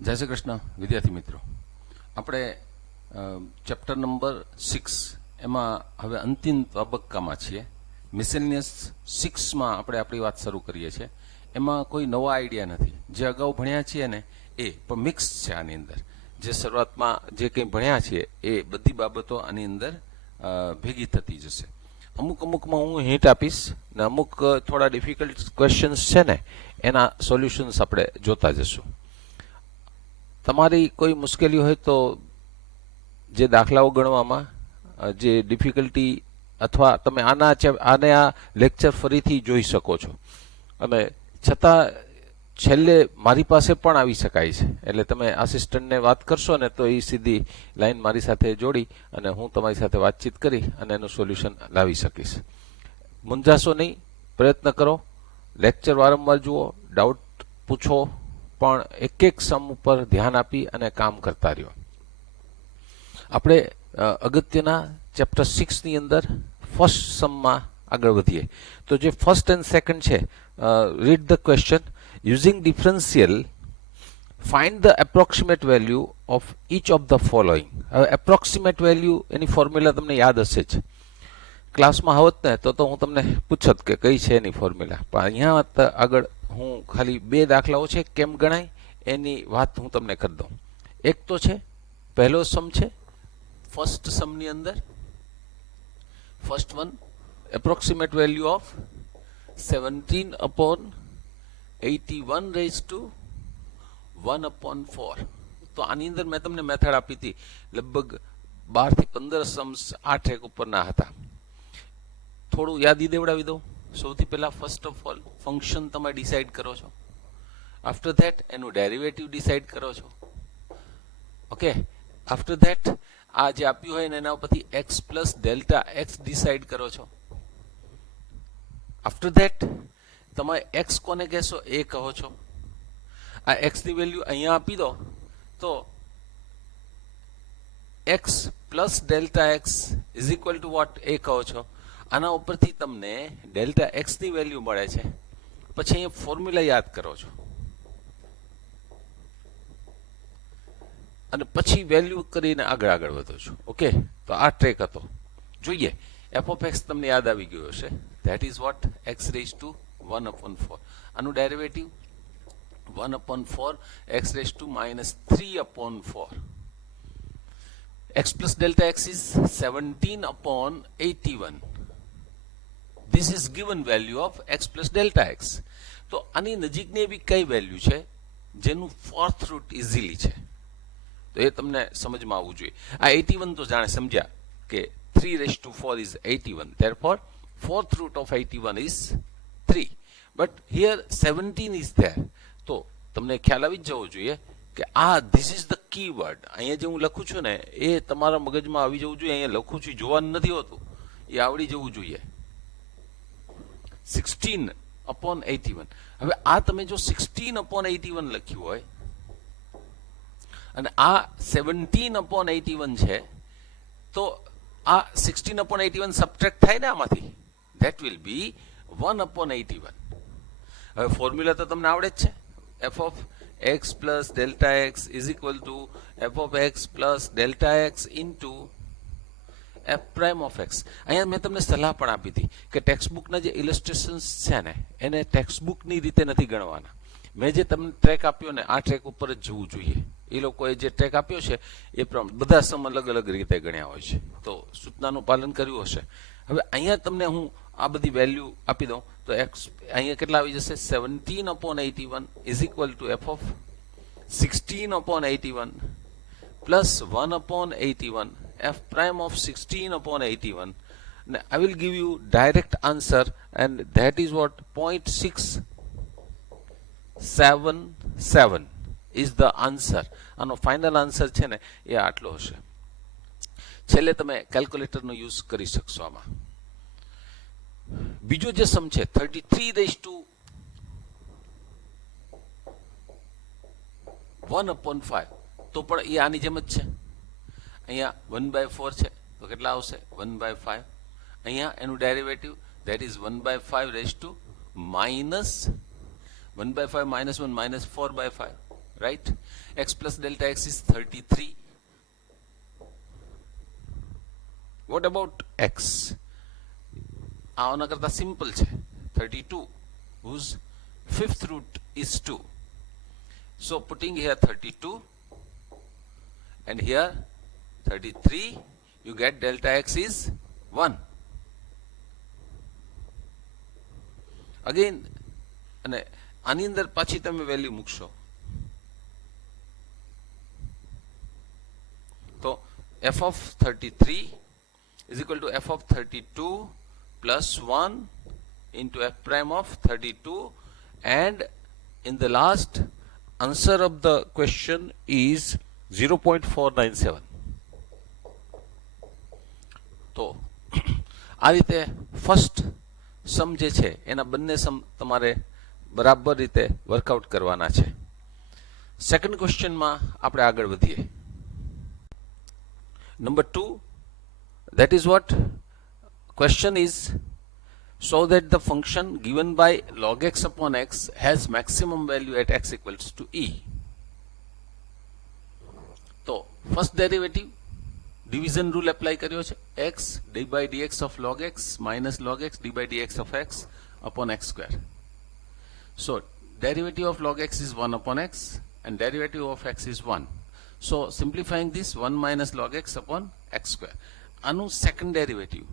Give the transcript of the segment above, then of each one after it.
જય શ્રી કૃષ્ણ વિદ્યાર્થી મિત્રો. આપણે ચેપ્ટર નંબર 6 એમાં હવે અંતિમ તબક્કામાં છીએ. મિસેલિનિયસ 6માં આપણે આપણી વાત શરૂ કરીએ છીએ. એમાં કોઈ નવા આઈડિયા નથી. જે અગાઉ ભણ્યા છીએ ને એ પણ મિક્સ છે આની અંદર. જે શરૂઆતમાં જે કંઈ ભણ્યા છીએ એ બધી બાબતો આની અંદર ભેગી થતી જશે. અમુકમાં હું હિન્ટ આપીશ ને અમુક થોડા ડિફિકલ્ટ ક્વેશ્ચન્સ છે ને એના સોલ્યુશન્સ આપણે જોતા જશું. તમારી કોઈ મુશ્કેલી હોય તો જે દાખલાઓ ગણવામાં જે ડિફિકલ્ટી અથવા તમે આને આ લેક્ચર ફરીથી જોઈ શકો છો અને છતાં છેલ્લે મારી પાસે પણ આવી શકાય છે. એટલે તમે આસિસ્ટન્ટને વાત કરશો ને તો એ સીધી લાઈન મારી સાથે જોડી અને હું તમારી સાથે વાતચીત કરી અને એનું સોલ્યુશન લાવી શકીશ. મૂંઝાશો નહીં, પ્રયત્ન કરો, લેક્ચર વારંવાર જુઓ, ડાઉટ પૂછો, પણ એક એક સમ ઉપર ધ્યાન આપી અને કામ કરતા રહ્યો. આપણે અગત્યના ચેપ્ટર 6ની અંદર ફર્સ્ટ સમમાં આગળ વધીએ. તો જે ફર્સ્ટ એન્ડ સેકન્ડ છે, read the question. Using differential find the approximate value of inch of the following. હવે એપ્રોક્સિમેટ વેલ્યુ એની ફોર્મ્યુલા તમને યાદ હશે જ. ક્લાસમાં હોત ને તો હું તમને પૂછત કે કઈ છે એની ફોર્મ્યુલા, પણ અહીંયા આગળ હું ખાલી બે દાખલાઓ છે કેમ ગણાય એની વાત હું તમને કરી દઉં. એક તો છે પહેલો સમ છે ફર્સ્ટ સમની અંદર, first one, approximate value of 17/81 raise to 1/4. તો આની અંદર મેં તમને મેથડ આપી હતી. લગભગ 12 થી 15 સમ્સ આ ટ્રેક ઉપરના હતા. થોડું યાદી દેવડાવી દઉં. સૌથી પહેલા ફર્સ્ટ ઓફ ઓલ ફંક્શન તમે ડિસાઇડ કરો છો. આફ્ટર ધેટ એનું ડેરિવેટિવ ડિસાઇડ કરો છો. ઓકે, આફ્ટર ધેટ આ જે આપ્યું હોય ને એના ઉપરથી x plus delta x decide કરો છો. આફ્ટર ધેટ તમે x કોને કહેશો એ કહો છો. આ x ની વેલ્યુ અહીંયા આપી દો તો x plus delta x is equal to what એ કહો છો. આના ઉપરથી તમને ડેલ્ટા એક્સ ની વેલ્યુ મળે છે. પછી અહીંયા ફોર્મ્યુલા યાદ કરો છો અને પછી વેલ્યુ કરીને આગળ વધો છો. ઓકે, તો આ ટ્રેક હતો. જોઈએ એફ ઓફ એક્સ તમને યાદ આવી ગયો હશે. That is what x raise to 1/4. આનું derivative 1/4 x raise to -3/4. x plus delta x is 17/81. This is given value of x plus delta x. તો આની નજીકની એવી કઈ વેલ્યુ છે જેનું ફોર્થ રૂટ ઇઝીલી છે? તો એ તમને સમજમાં આવવું જોઈએ. આ 81 તો જાણે સમજ્યા કે 3/4 is 81. Therefore, fourth root of 81 is 3. But here 17 is there. તો તમને ખ્યાલ આવી જ જવો જોઈએ કે આ this is the key word. અહીંયા જે હું લખું છું ને એ તમારા મગજમાં આવી જવું જોઈએ. અહીંયા લખું છું જોવાનું નથી હોતું, એ આવડી જવું જોઈએ. 16/81. હવે આ તમે જો 16/81 લખ્યું હોય અને આ 17/81 છે તો આ 16/81 સબટ્રેક્ટ થાય ને આમાંથી, ધેટ વિલ બી 1/81. હવે ફોર્મ્યુલા તો તમને આવડે જ છે. F of x plus delta x is equal to f of x plus delta x into f prime of x. અહીંયા મેં તમને સલાહ પણ આપી હતી કે ટેક્સ્ટબુકના જે ઇલસ્ટ્રેશન્સ છે ને એને ટેક્સ્ટબુકની રીતે નથી ગણવાના. મેં જે તમને ટ્રેક આપ્યો ને આ ટ્રેક ઉપર જ જવું જોઈએ. એ લોકોએ જે ટ્રેક આપ્યો છે એ પ્રમાણે બધા સમ અલગ અલગ રીતે ગણ્યા હોય છે. તો સૂચનાનું પાલન કર્યું હશે. હવે અહીંયા તમને હું આ બધી વેલ્યુ આપી દઉં તો એક્સ અહીંયા કેટલા આવી જશે? 17/81 is equal to f of 16/81 plus 1/81 F prime of 16/81. I will give you direct answer and that is what 0.677 is the answer. આનો ફાઇનલ આન્સર છે ને એ આટલો હશે. છેલ્લે તમે કેલ્ક્યુલેટરનો યુઝ કરી શકશો આમાં. બીજો જે સમ છે 33/1/5 તો પણ એ આની જેમ જ છે. અહીંયા 1/4 છે તો કેટલા આવશે? 1/5. અહીંયા એનું derivative that is 1/5 raise to -1/5 -1 -4/5. right? X plus delta x is 33. What about x? આના કરતા સિમ્પલ છે 32 whose fifth root is 2. So putting here 32 and here 33, you get delta x is 1. Again, અને આની અંદર પાછી તમે વેલ્યુ મૂકશો તો f of 33 is equal to f of 32 plus 1 into f prime of 32, and in the last answer of the question is 0.497. તો આ રીતે ફર્સ્ટ સમ જે છે એના બંને સમ તમારે બરાબર રીતે વર્કઆઉટ કરવાના છે. સેકન્ડ ક્વેશ્ચનમાં આપણે આગળ વધીએ. Number 2, that is what question is, so that the function given by log x upon x has maximum value at x equals to e. તો first derivative division rule apply કર્યો છે. x d by dx of log x minus log x d by dx of x upon x square. So derivative of log x is 1 upon x and derivative of x is 1. So simplifying this, 1 minus log x upon x square. Anu second derivative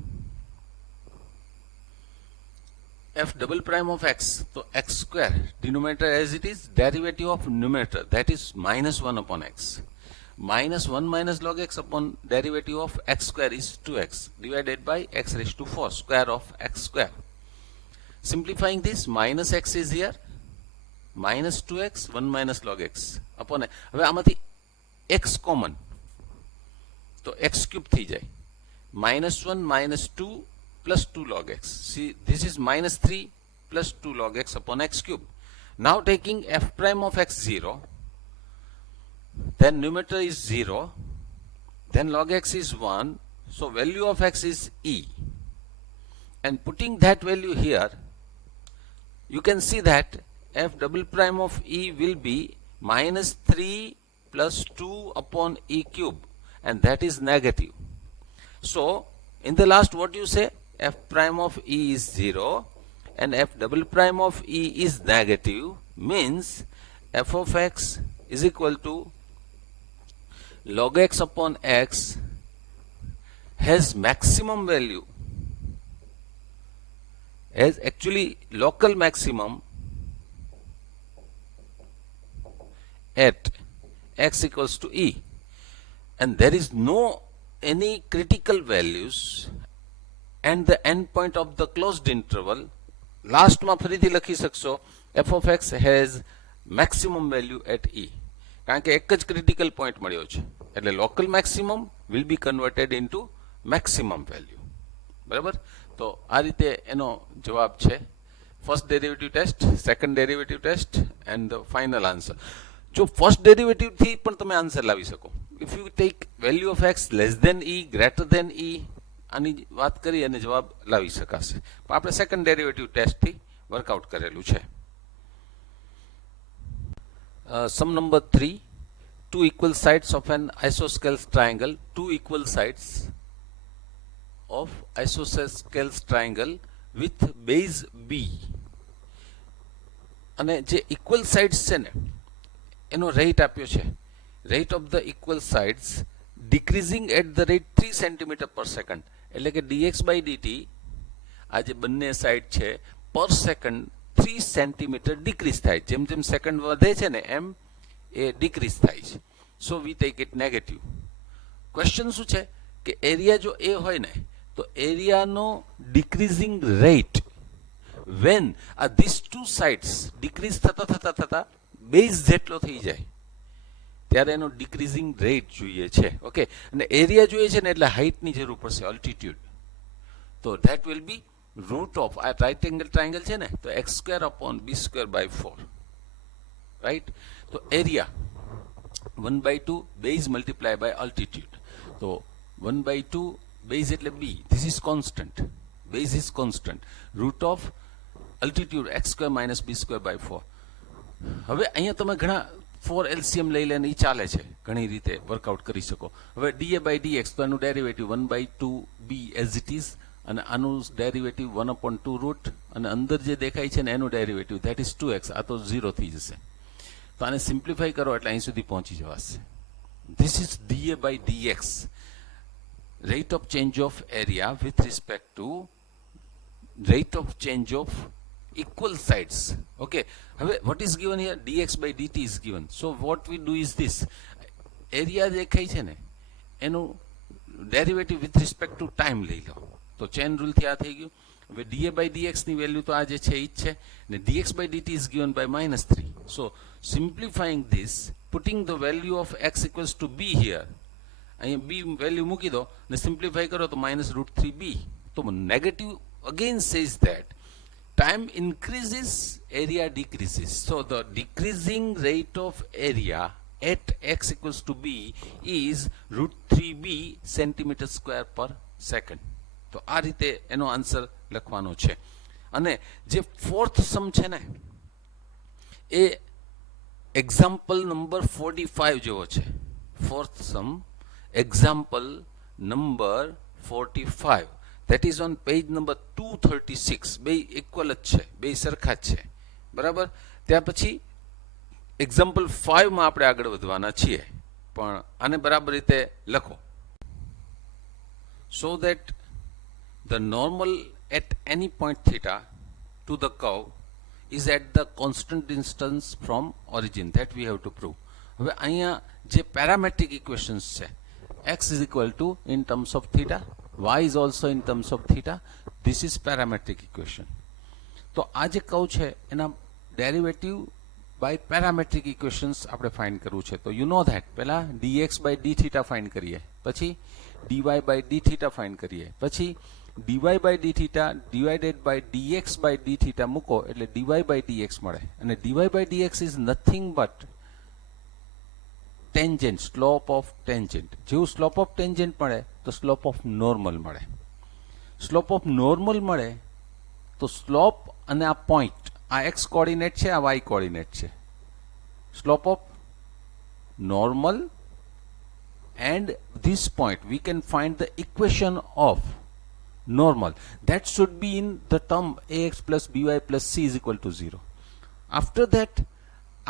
f double prime of x, so x square denominator as it is, derivative of numerator, that is minus 1 upon x. Minus 1 minus log x upon derivative of x square is 2x divided by x raised to 4 square of x square. Simplifying this, minus x is here, minus 2x, 1 minus log x upon x. હવે આમાંથી x common, તો x cube થઈ જાય. Minus 1 minus 2 plus 2 log x. See, this is minus 3 plus 2 log x upon x cube. Now taking f prime of x 0, then numerator is 0, then log x is 1, so value of x is e. And putting that value here, you can see that f double prime of e will be minus 3 plus 2 upon e cube, and that is negative. So in the last, what you say, f prime of e is 0 and f double prime of e is negative, means f of x is equal to log x upon x has maximum value, as actually local maximum at x equals to e, and there is no any critical values and the end point of the closed interval. Last માં ફરીથી લખી શકશો f of x has maximum value at e, કારણ કે એક જ critical point મળ્યો છે એટલે local maximum will be converted into maximum value. બરાબર? તો આ રીતે એનો જવાબ છે. First derivative test, second derivative test and the final answer. જો ફર્સ્ટ ડેરિવેટિવથી પણ તમે આન્સર લાવી શકો. If you take value of x less than e, greater than e, આની વાત કરી અને જવાબ લાવી શકાશે. પણ આપણે સેકન્ડ ડેરિવેટિવ ટેસ્ટથી વર્કઆઉટ કરેલું છે. Sum number 3, two equal sides of an isosceles triangle, two equal sides of isosceles triangle with base b. અને જે ઇક્વલ સાઇડ્સ છે ને એનો રેટ આપ્યો છે. Rate of the equal sides decreasing at the rate 3 centimetre per second, એટલે કે dx by dt આ જે બંને સાઇડ છે પર સેકન્ડ 3 સેન્ટીમીટર ડિક્રીઝ થાય. જેમ જેમ સેકન્ડ વધે છે ને એમ એ ડિક્રીઝ થાય છે. So we take it negative. Question શું છે કે એરિયા જો એ હોય ને તો એરિયાનો ડિક્રીઝિંગ રેટ વેન આ ધીસ ટુ સાઇડ્સ ડિક્રીઝ થતા થતા થતા બેઝ જેટલો થઈ જાય ત્યારે એનો ડિક્રીઝિંગ રેટ જોઈએ છે. ઓકે, અને એરિયા જોઈએ છે ને એટલે હાઇટની જરૂર પડશે, અલ્ટિટ્યુડ. તો that will be root of આ રાઇટ એંગલ ટ્રાયંગલ છે ને તો x square upon b square by 4, right. તો area 1/2 base multiply by altitude. તો 1/2 બેઝ એટલે b, this is constant, base is constant, root of altitude x square minus b square by 4. હવે અહીંયા તમે ઘણા 4 LCM લઈ લે ને એ ચાલે છે, ઘણી રીતે વર્કઆઉટ કરી શકો. હવે dA by dx તો એનું derivative 1/2b as it is, અને આનું ડેરિવેટિવ 1/2 રૂટ, અને અંદર જે દેખાય છે ને એનું ડેરિવેટિવ ધેટ ઇઝ 2x. આ તો 0 થઈ જશે. તો આને સિમ્પ્લિફાઈ કરો એટલે અહીં સુધી પહોંચી જવાશે. This is dA by dx, rate of change of area with respect to rate of change of equal sides. Okay, what is given here? Dx by dt is given. So what we do is this, area દેખાય છે ને એનું derivative with respect to time લઈ લો. તો chain rule થી આ થઈ ગયું. હવે dA by dx ની વેલ્યુ તો આ જે છે એ જ છે, ને dx by dt is given by -3. So simplifying this, putting the value of x equals to b here, અહીં b વેલ્યુ મૂકી દો ને સિમ્પ્લિફાઈ કરો તો -√3b. તો negative again says that time increases, area decreases. So the decreasing rate of area at x equals to b is √3b centimeter square per second. તો આ રીતે એનો આન્સર લખવાનો છે. અને જે ફોર્થ સમ છે ને એ એક્ઝામ્પલ નંબર 45 જેવો છે. Fourth sum example number 45, that is on page number 236. બે ઇક્વલ જ છે, બે સરખા જ છે, બરાબર. ત્યાર પછી એક્ઝામ્પલ 5 માં આપણે આગળ વધવાના છીએ, પણ આને બરાબર રીતે લખો. So that the normal at any point theta to the curve is at the constant distance from origin. That we have to prove. હવે અહીંયા જે પેરામેટ્રિક ઇક્વેશન્સ છે, x is equal to in terms of theta, y is also in terms of theta. This is parametric equation. તો આ જે curve છે એના derivative by parametric equations આપણે ફાઇન્ડ કરવું છે. તો યુ નો ધેટ પહેલા dx by d theta find કરીએ, પછી dy by d theta find કરીએ, પછી dy by d theta divided by dx by d theta મૂકો એટલે dy by dx મળે. અને dy by dx is nothing but tangent, slope of tangent. જેવું slope of tangent મળે તો slope of normal મળે. સ્લોપ ઓફ નોર્મલ મળે તો સ્લોપ અને આ પોઈન્ટ, આ એક્સ કોર્ડિનેટ છે, આ વાય કોર્ડિનેટ છે. Slope of normal and this point we can find the equation of normal. That should be in the term ax plus by plus c is equal to 0. After that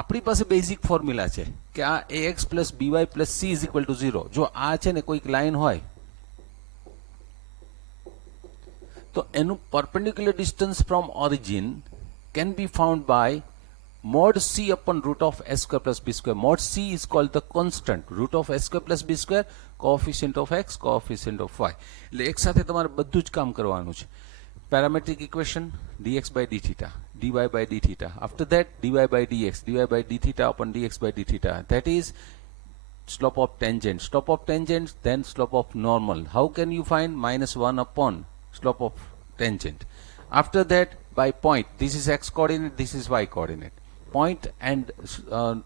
આપણી પાસે basic formula છે કે આ ax plus by plus c is equal to 0. જો આ છે ને કોઈક લાઈન હોય તો એનું perpendicular distance from origin can be found by mod c upon root of s square plus b square. Mod c is called the constant. Root of s square plus b square, coefficient of x, coefficient of y. એટલે એક સાથે તમારે બધું જ કામ કરવાનું છે. Parametric equation dx by d theta, dy by d theta. After that dy by dx, dy by d theta upon dx by d theta. That is slope of tangent. Slope of tangent, then slope of normal. How can you find? -1 upon slope of tangent. After that by point, this is x coordinate, this is y coordinate. Point and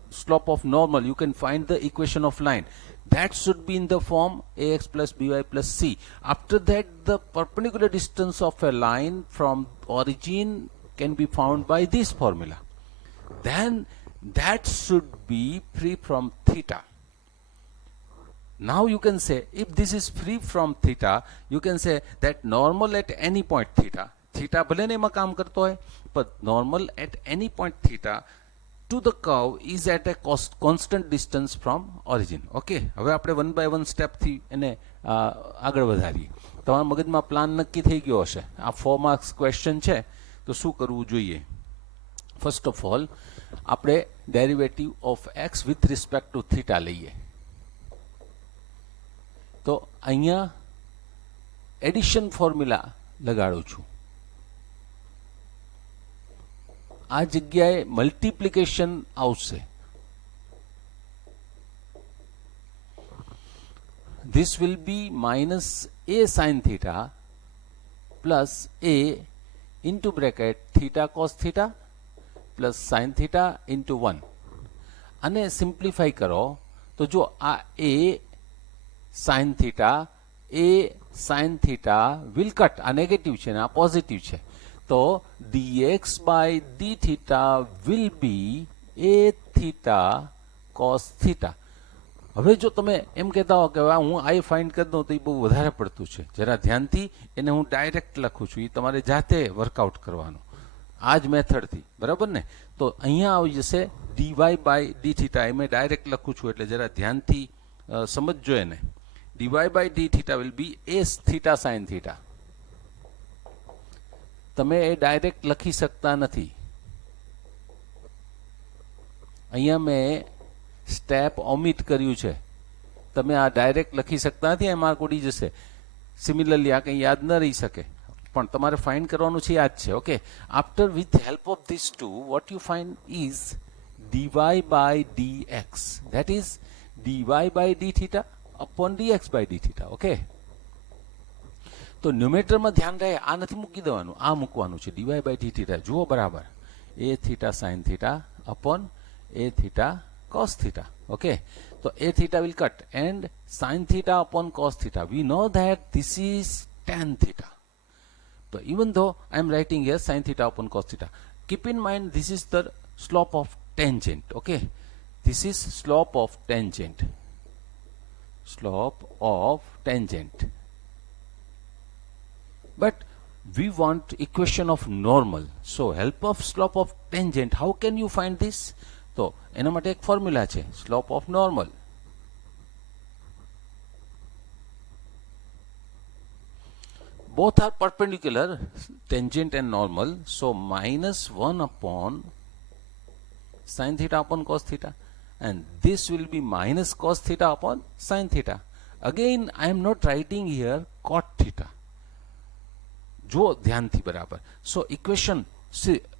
slope of normal, you can find the equation of line. That should be in the form ax plus by plus c. After that the perpendicular distance of a line from origin can be found by this formula. Then that should be free from theta. Now you can say, if this is free from theta, you can say that normal at any point theta, theta ભલે ને એમાં કામ કરતો હોય, but normal at any point theta to the curve is at a constant distance from origin. Okay, હવે આપણે 1 by 1 step થી એને આગળ વધારીએ. તમારા મગજમાં પ્લાન નક્કી થઈ ગયો હશે. આ 4 માર્ક્સ ક્વેશ્ચન છે તો શું કરવું જોઈએ? ફર્સ્ટ ઓફ ઓલ આપણે derivative of x with respect to theta લઈએ. તો અહીંયા એડિશન ફોર્મ્યુલા લગાડું છું. આ જગ્યાએ મલ્ટીપ્લિકેશન આવશે. This will be minus a sin theta plus a into bracket theta cos theta plus sin theta into 1. અને simplify કરો તો જો આ a sin theta, a sin theta will cut. આ નેગેટિવ છે ને આ પોઝિટિવ છે. તો dx by d theta will be a theta cos theta. હવે જો તમે એમ કહેતા હો કે હું આઈ ફાઇન્ડ કરી દઉં તો એ બહુ વધારે પડતું છે, જરા ધ્યાનથી એને હું ડાયરેક્ટ લખું છું, એ તમારે જાતે વર્કઆઉટ કરવાનું આ જ મેથડથી, બરાબર ને? તો અહીંયા આવી જશે ડીવાય બાય ડી થીટા, એ મેં ડાયરેક્ટ લખું છું એટલે જરા ધ્યાનથી સમજજો એને. D y by d theta will be s theta sine theta. તમે એ ડાયરેક્ટ લખી શકતા નથી. અહીંયા મેં સ્ટેપ ઓમિટ કર્યું છે. તમે આ ડાયરેક્ટ લખી શકતા નથી, એ માર્ક ઉડી જશે. સિમિલરલી આ કંઈ યાદ ન રહી શકે, પણ તમારે ફાઇન્ડ કરવાનું છે, યાદ છે. Okay, after with help of this to what you find is dy by dx, that is dy by d theta upon dx by d theta. Okay, તો ન્યુમેટરમાં ધ્યાન રહે, આ નથી મૂકી દેવાનું, આ મૂકવાનું છે dy બાય ડી થીટા. જુઓ બરાબર, એ theta sine theta upon A theta cos theta. Okay, so a theta will cut and sin theta upon cos theta. We know that this is tan theta. So even though I am writing here sin theta upon cos theta, keep in mind this is the slope of tangent. Okay, this is slope of tangent. Slope of tangent. But we want equation of normal. So help of slope of tangent. How can you find this? તો એના માટે એક formula છે, slope of normal. Both are perpendicular, tangent and normal. So -1 upon sin theta upon cos theta, and this will be minus cos theta upon sin theta. Again I am not writing here cot theta. જો ધ્યાનથી બરાબર. સો equation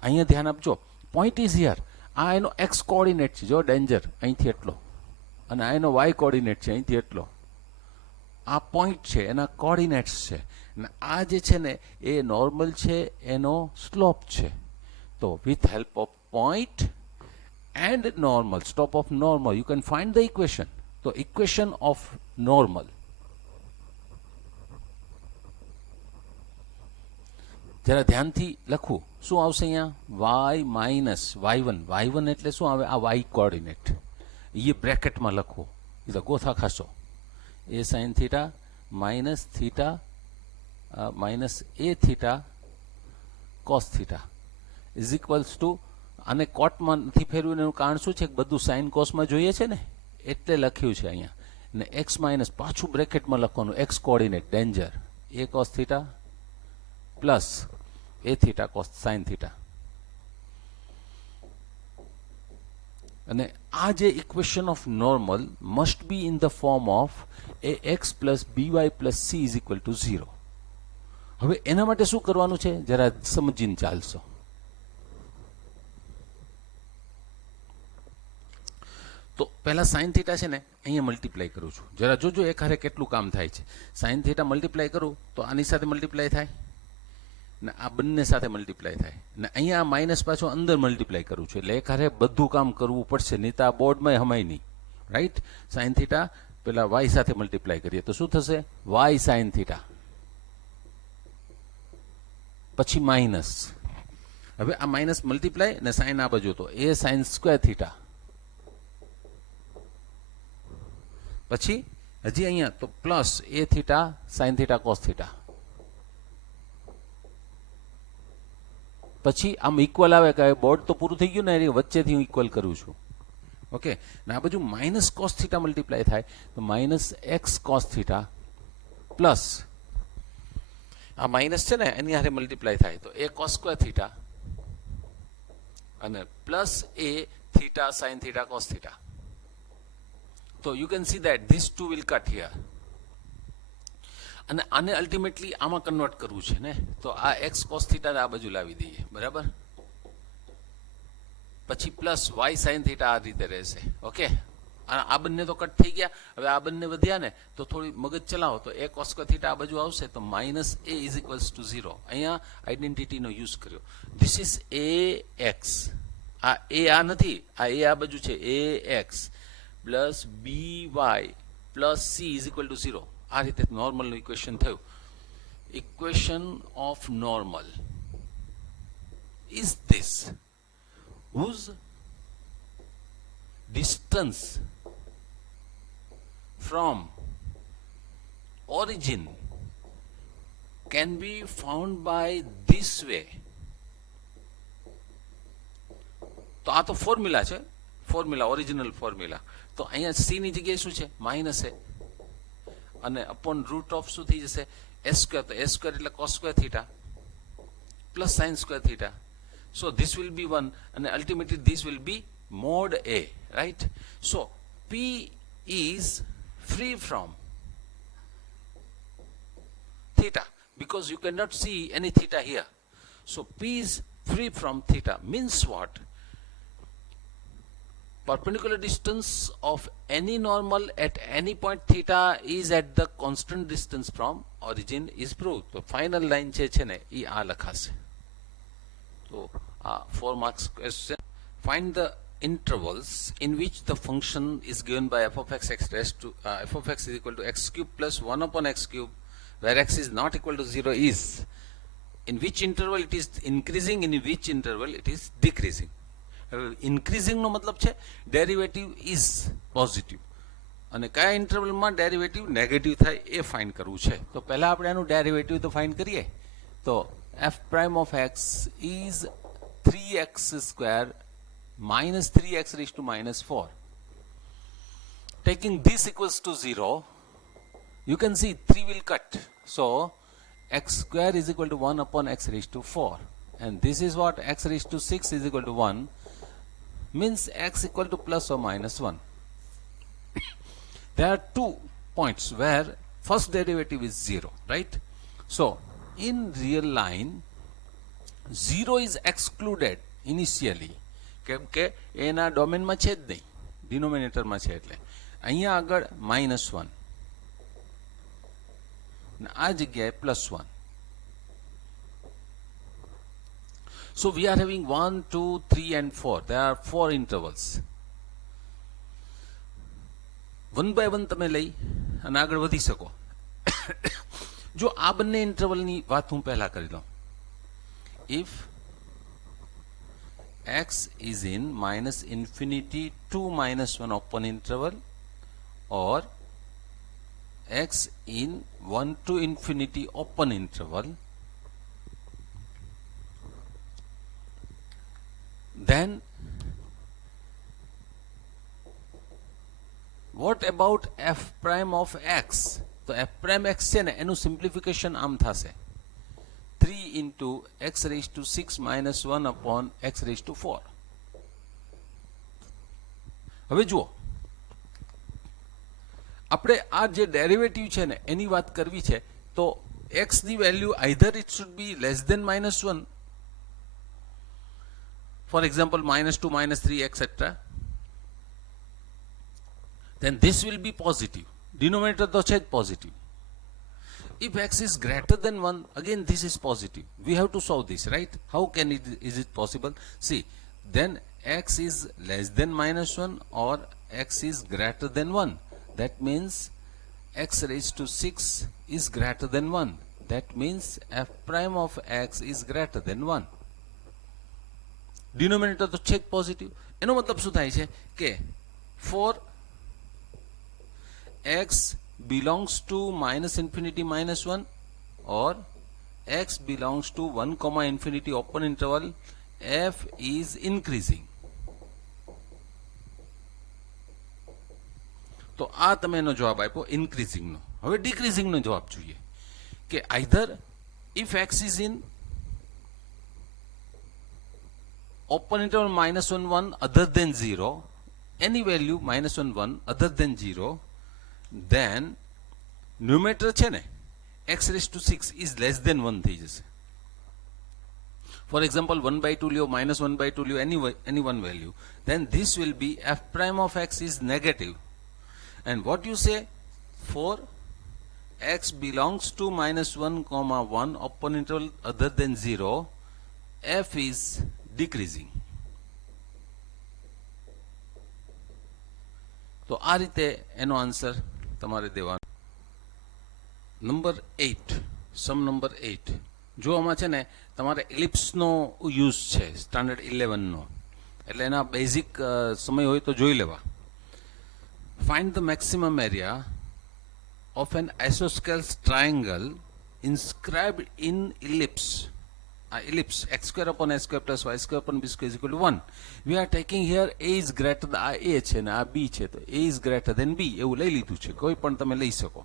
અહીંયા ધ્યાન આપજો. Point is here. આ એનો x coordinate છે, જો ડેન્જર અહીંથી એટલો, અને આ એનો વાય કોઓર્ડિનેટ છે અહીંથી એટલો. આ પોઈન્ટ છે, એના કોઓર્ડિનેટ્સ છે, અને આ જે છે ને એ નોર્મલ છે, એનો સ્લોપ છે. તો with help of point and normal, slope of normal, you can find the equation. તો ઇક્વેશન ઓફ નોર્મલ, જરા ધ્યાનથી લખવું. શું આવશે અહીંયા? Y minus y1. y1 એટલે શું આવે? આ વાય કોઓર્ડિનેટ. એ બ્રેકેટમાં લખવો, એ તો ગોથા ખાશો. A sine theta minus theta minus a theta cos theta is equals to, આને કોટમાં નથી ફેરવ્યું એનું કારણ શું છે? બધું સાઇન કોસમાં જોઈએ છે ને, એટલે લખ્યું છે અહીંયા. ને એક્સ માઇનસ પાછું બ્રેકેટમાં લખવાનું, x coordinate danger, a cos theta plus a theta cos sine theta. અને આ જે equation of normal must be in the form of a x plus b y plus c is equal to 0. હવે એના માટે શું કરવાનું છે જરા સમજીને ચાલશો. તો પહેલા સાઇન થીટા છે ને અહીંયા મલ્ટીપ્લાય કરું છું, જરા જોજો એક હારે કેટલું કામ થાય છે. સાઇન થીટા મલ્ટીપ્લાય કરું તો આની સાથે મલ્ટીપ્લાય થાય ને આ બંને સાથે મલ્ટીપ્લાય થાય, ને અહીંયા માઇનસ પાછો અંદર મલ્ટીપ્લાય કરું છું, એટલે એક હારે બધું કામ કરવું પડશે, નહીં તો આ બોર્ડમાં હમાય નહીં. રાઈટ? સાઇન થીટા પેલા વાય સાથે મલ્ટીપ્લાય કરીએ તો શું થશે? વાય સાઇન થીટા પછી માઇનસ. હવે આ માઇનસ મલ્ટીપ્લાય ને સાઇન આ બાજુ, તો એ સાઇન સ્ક્વેર થીટા. પછી હજી અહીંયા તો plus a theta sine theta cos theta. પછી આમ ઇક્વલ આવે કે બોર્ડ તો પૂરું થઈ ગયું ને, એ વચ્ચેથી હું ઇક્વલ કરું છું. ઓકે, ને આ બાજુ માઇનસ કોસ થીટા મલ્ટીપ્લાય થાય તો minus x cos theta plus આ માઇનસ છે ને એની હારે મલ્ટીપ્લાય થાય તો એ કોસ સ્ક્વેર થીટા અને plus a theta sine theta cos theta. તો you can see that this two will cut here. અને આને અલ્ટિમેટલી આમાં કન્વર્ટ કરવું છે ને, તો આ એક્સ કોસ થીટા આ બાજુ લાવી દઈએ, બરાબર. પછી પ્લસ વાય સાઇન થીટા આ રીતે રહેશે. ઓકે, આ બંને તો કટ થઈ ગયા. હવે આ બંને વધ્યા ને તો થોડી મગજ ચલાવો, તો એ કોસ થીટા આ બાજુ આવશે તો minus a is equals to 0. અહીંયા આઈડેન્ટિટીનો યુઝ કર્યો. This is a x. આ એ આ નથી, આ એ આ બાજુ છે, a x plus b y plus c is equal to 0. આ રીતે નોર્મલનું ઇક્વેશન થયું. Equation of normal is this, whose distance from origin can be found by this way. તો આ તો ફોર્મ્યુલા છે, ફોર્મ્યુલા ઓરિજિનલ ફોર્મ્યુલા. તો અહીંયા c ની જગ્યાએ શું છે? માઇનસ છે, અને અપોન રૂટ ઓફ શું થઈ જશે? s square. તો s સ્ક્વેર એટલે cos square theta plus sin square theta. So this will be 1 and ultimately this will be mod a, right? So p is free from theta because you cannot see any theta here. So p is free from theta means what? Perpendicular distance of any normal at any point theta is at the constant distance from origin is proved. So final line છે ને એ આ લખાશે. So 4 marks question. Find the intervals in which the function is given by f of x raised to f of x is equal to x cube plus 1 upon x cube, where x is not equal to 0 is in which interval it is increasing, in which interval it is decreasing. Increasing નો મતલબ છે derivative is positive, અને કયા ઇન્ટરવલમાં derivative negative થાય એ find કરવું છે. તો પહેલા આપણે આનું ડેરિવેટિવ તો ફાઇન્ડ કરીએ. તો f prime of x is 3x square minus 3x raised to minus 4. Taking this equals to 0, you can see 3 will cut. So x square is equal to 1 upon x raised to 4. And this is what? X raised to 6 is equal to 1. Means x equal to plus or minus 1. There are 2 points where first derivative is 0, right? So in real line 0 is excluded initially, કેમ કે એના ડોમેનમાં છે જ નહીં, ડિનોમિનેટરમાં છે. એટલે અહીંયા આગળ -1 અને આ જગ્યાએ +1. So we are having 1, 2, 3 and 4. There are 4 intervals. One by one તમે લઈ અને આગળ વધી શકો. જો આ બંને ઇન્ટરવલની વાત હું પહેલા કરી લઉં. If x is in -infinity to -1 open interval, or x in 1 to infinity open interval, then what about f prime of x? તો f prime x છે ને એનું સિમ્પ્લિફિકેશન આમ થશે 3 into x raised to 6 minus 1 upon x raised to 4. હવે જુઓ, આપણે આ જે ડેરિવેટિવ છે ને એની વાત કરવી છે. તો x ની value either it should be less than -1, for example -2, -3, etc. Then this will be positive. Denominator तो है positive. If x is greater than 1, again this is positive. We have to solve this, right? How can is it possible? See, then x is less than -1 or x is greater than 1. That means x raised to 6 is greater than 1. That means f prime of x is greater than 1. Denominator તો છે positive. એનો મતલબ શું થાય છે કે four x belongs to -infinity -1 or x belongs to 1, infinity open interval, f is increasing. તો આ તમે એનો જવાબ આપ્યો ઇન્ક્રીઝિંગનો. હવે ડિક્રીઝિંગનો જવાબ જોઈએ કે either if x is in open interval -1, 1 other than 0, any value -1, 1 other than 0, then numerator છે ને x raised to 6 is less than 1 થઈ જશે. For example 1/2 લ્યો, -1/2 લ્યો, any one value, then this will be f prime of x is negative. And what you say, for x belongs to -1, 1 open interval other than 0, f is decreasing. તો આ રીતે એનો answer તમારે દેવાનો. Number 8, sum number 8. જો આમાં છે ને તમારે એલિપ્સનો યુઝ છે સ્ટાન્ડર્ડ 11નો, એટલે એના બેઝિક સમય હોય તો જોઈ લેવા. Find the maximum area of an isosceles triangle inscribed in ellipse. Ellipse x square upon s square plus y square upon b square is equal to 1. We are taking here a is greater than a છે ને આ b છે તો a is greater than b એવું લઈ લીધું છે, કોઈ પણ તમે લઈ શકો.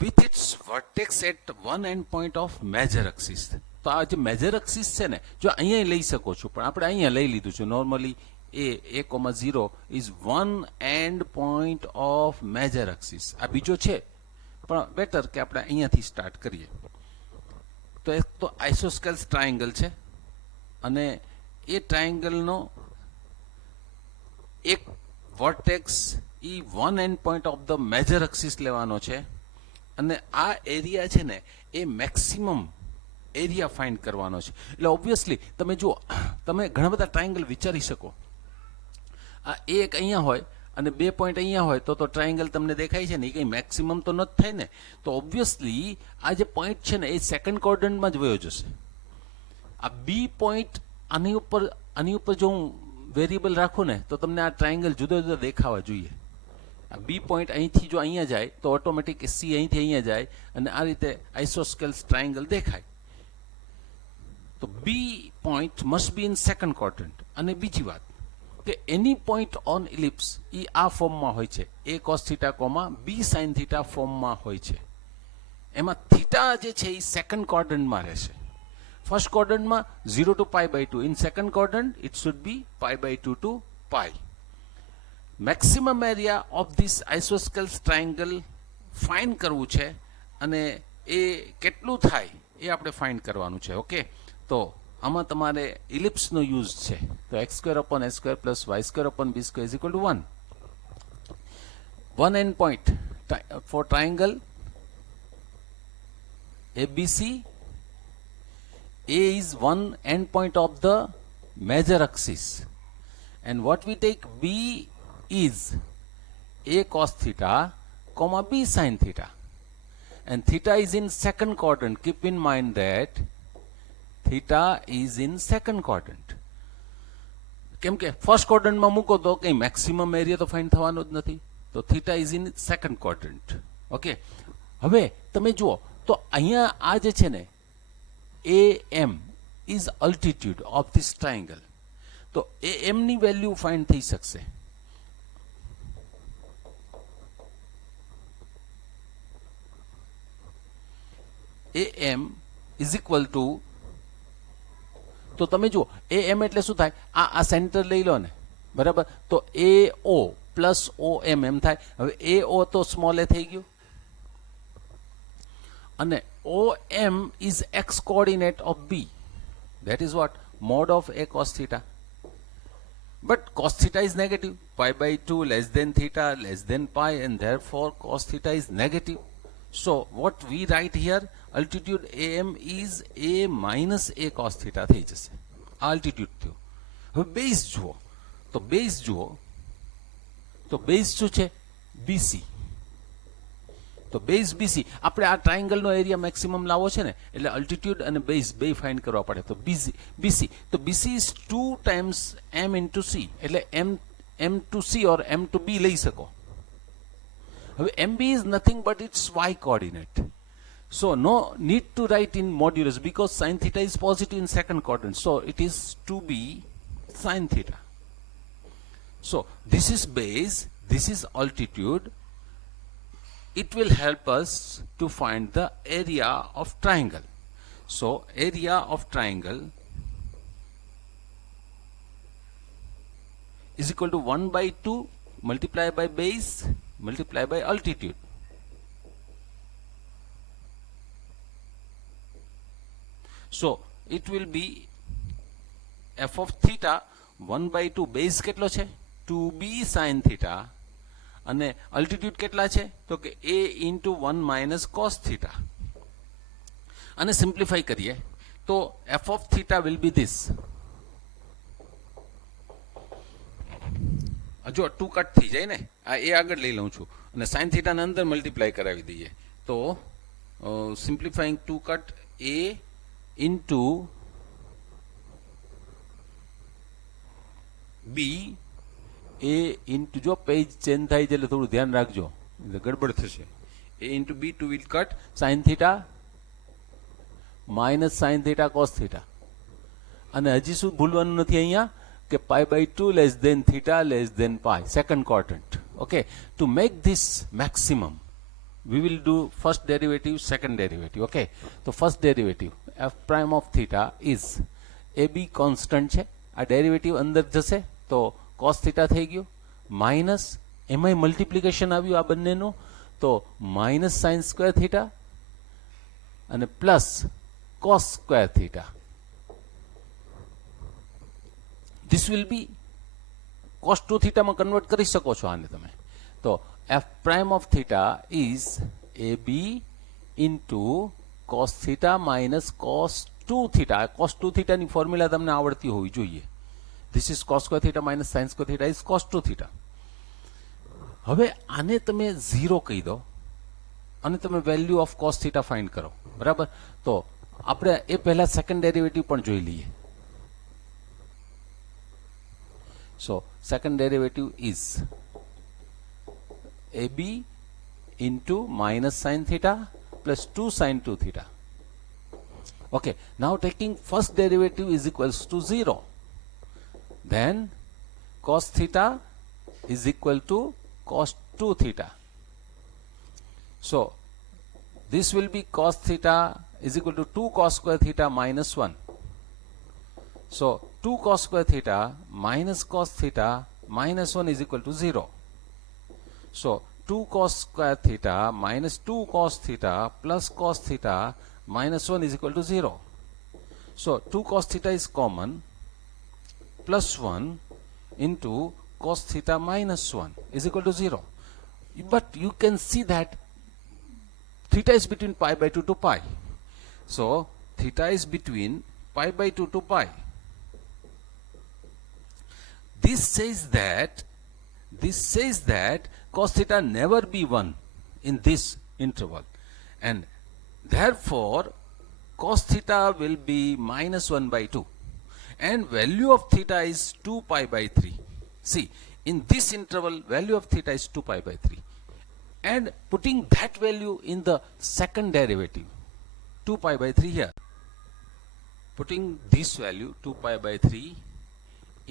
With its vertex at one end point of major axis. તો આ જે મેજર એક્સિસ છે ને જો અહીંયા લઈ શકો છો પણ આપણે અહીંયા લઈ લીધું છે. Normally a,0 is one end point of major axis. આ બીજો છે પણ બેટર કે આપણે અહીંયાથી સ્ટાર્ટ કરીએ. તો એક તો આઇસોસ્કેલ્સ ટ્રાયેંગલ છે અને એ ટ્રાયેંગલનો એક vertex E one and point of the major axis લેવાનો છે અને આ એરિયા છે ને એ મેક્સિમમ એરિયા ફાઇન્ડ કરવાનો છે. એટલે ઓબ્વિયસલી તમે જુઓ, તમે ઘણા બધા ટ્રાયેંગલ વિચારી શકો. આ એક અહીંયા હોય અને 2 પોઈન્ટ અહીંયા હોય તો ટ્રાયેંગલ તમને દેખાય છે ને એ કંઈ મેક્સિમમ તો ન જ થાય ને. તો ઓબ્વિયસલી આ જે પોઈન્ટ છે ને એ સેકન્ડ ક્વોડ્રન્ટમાં જ વયો જશે. આ બી પોઈન્ટ આની ઉપર જો હું વેરિયેબલ રાખું ને તો તમને આ ટ્રાયેંગલ જુદા જુદા દેખાવા જોઈએ. આ બી પોઈન્ટ અહીંથી જો અહીંયા જાય તો ઓટોમેટિક સી અહીંથી અહીંયા જાય અને આ રીતે આઇસોસ્કેલ્સ ટ્રાયેંગલ દેખાય. તો B point must be in second quadrant. અને બીજી વાત કે એની પોઈન્ટ ઓન ઇલિપ્સ એ આ ફોર્મમાં હોય છે, a cos theta comma b sin theta ફોર્મમાં હોય છે. એમાં થીટા જે છે એ સેકન્ડ ક્વોડ્રન્ટમાં રહેશે. ફર્સ્ટ ક્વોડ્રન્ટમાં 0 to π/2. In second quadrant it should be π/2 to π. Maximum area of this isosceles triangle find કરવું છે અને એ કેટલું થાય એ આપણે ફાઇન્ડ કરવાનું છે. ઓકે, તો આમાં તમારે ઇલિપ્સનો યુઝ છે. તો x square upon s square plus y square upon b square is equal to 1. One and point four triangle ABC. A is one end point of the major axis and what we take B is a cos theta comma b sin theta and theta is in second quadrant. Keep in mind that theta is in second quadrant. કેમ કે first ક્વોડ્રન્ટમાં મૂકો તો કંઈ maximum area તો find થવાનો જ નથી. તો theta is in second quadrant. Okay, હવે તમે જુઓ તો અહીંયા આ જે છે ને AM is altitude of this triangle. તો AM ની વેલ્યુ ફાઇન્ડ થઈ શકશે. AM ઇઝ ઇક્વલ ટુ, તો તમે જુઓ AM એટલે શું થાય, આ સેન્ટર લઈ લો ને, બરાબર. તો AO પ્લસ OM એમ થાય. હવે AO તો સ્મોલ એ થઈ ગયું અને OM is x coordinate of B. That is what? Mod of a cos theta. But cos theta is negative. Π/2 less than theta less than pi and therefore cos theta is negative. So what we write here, altitude AM is a minus a cos theta થઈ જશે. altitude થયો. હવે base જુઓ તો base શું છે? BC. તો base BC આપણે આ ટ્રાયેંગલનો એરિયા મેક્સિમમ લાવવો છે ને એટલે અલ્ટિટ્યુડ અને બેઝ બે ફાઇન્ડ કરવા પડે. તો BC તો BC is 2 times m into c એટલે m to c or m to b લઈ શકો. હવે MB is nothing but its y coordinate. So no need to write in modulus because sin theta is positive in second quadrant. So it is 2b sin theta. So this is base, this is altitude. It will help us to find the area of triangle. So area of triangle is equal to 1/2 multiplied by base multiplied by altitude. So it will be f of theta 1/2 base કેટલો છે 2b sin theta અને altitude કેટલા છે તો કે a into 1 minus cos theta. અને simplify કરીએ તો f of theta will be this. જો 2 કટ થઈ જાય ને આ એ આગળ લઈ લઉં છું અને sin theta ને અંદર મલ્ટીપ્લાય કરાવી દઈએ તો simplifying 2 cut a into b a into, જો પેજ ચેન્જ થાય છે એટલે થોડું ધ્યાન રાખજો, ગડબડ થશે. A into b two will cut sine theta minus sine theta cos theta. અને હજી શું ભૂલવાનું નથી અહીંયા કે π/2 less than theta less than pi, second quadrant. Okay, to make this maximum we will do first derivative, second derivative. Okay, તો first derivative f prime of theta is ab constant છે, આ ડેરિવેટિવ અંદર જશે તો cos theta થઈ ગયું, minus એમાંય multiplication આવ્યું આ બંનેનું તો માઇનસ સાઇન સ્ક્વેર થીટા અને plus cos square theta. This will be cos 2 થીટામાં કન્વર્ટ કરી શકો છો આને તમે. તો f prime of theta is ab into cos theta minus cos 2 theta. cos 2 theta ની ફોર્મ્યુલા તમને આવડતી હોવી જોઈએ. This is cos square theta minus sin square theta is cos 2 theta. હવે આને તમે 0 કહી દો અને તમે value of cos theta find કરો, બરાબર? તો આપણે એ પહેલા સેકન્ડ ડેરિવેટિવ પણ જોઈ લઈએ. So second derivative is ab into minus sin theta plus 2 sin 2 theta. Okay, now taking first derivative is equals to 0. Then cos theta is equal to cos 2 theta. So this will be cos theta is equal to 2 cos square theta minus 1. So 2 cos square theta minus cos theta minus 1 is equal to 0. So 2 cos square theta minus 2 cos theta plus cos theta minus 1 is equal to 0. So 2 cos theta is common, plus 1 into cos theta minus 1 is equal to 0. But you can see that theta is between π/2 to pi. So theta is between π/2 to pi. This says that cos theta never be 1 in this interval, and therefore cos theta will be minus 1/2, and value of theta is 2 π/3. See, in this interval value of theta is 2 π/3, and putting that value in the second derivative 2 π/3 here, putting this value 2 π/3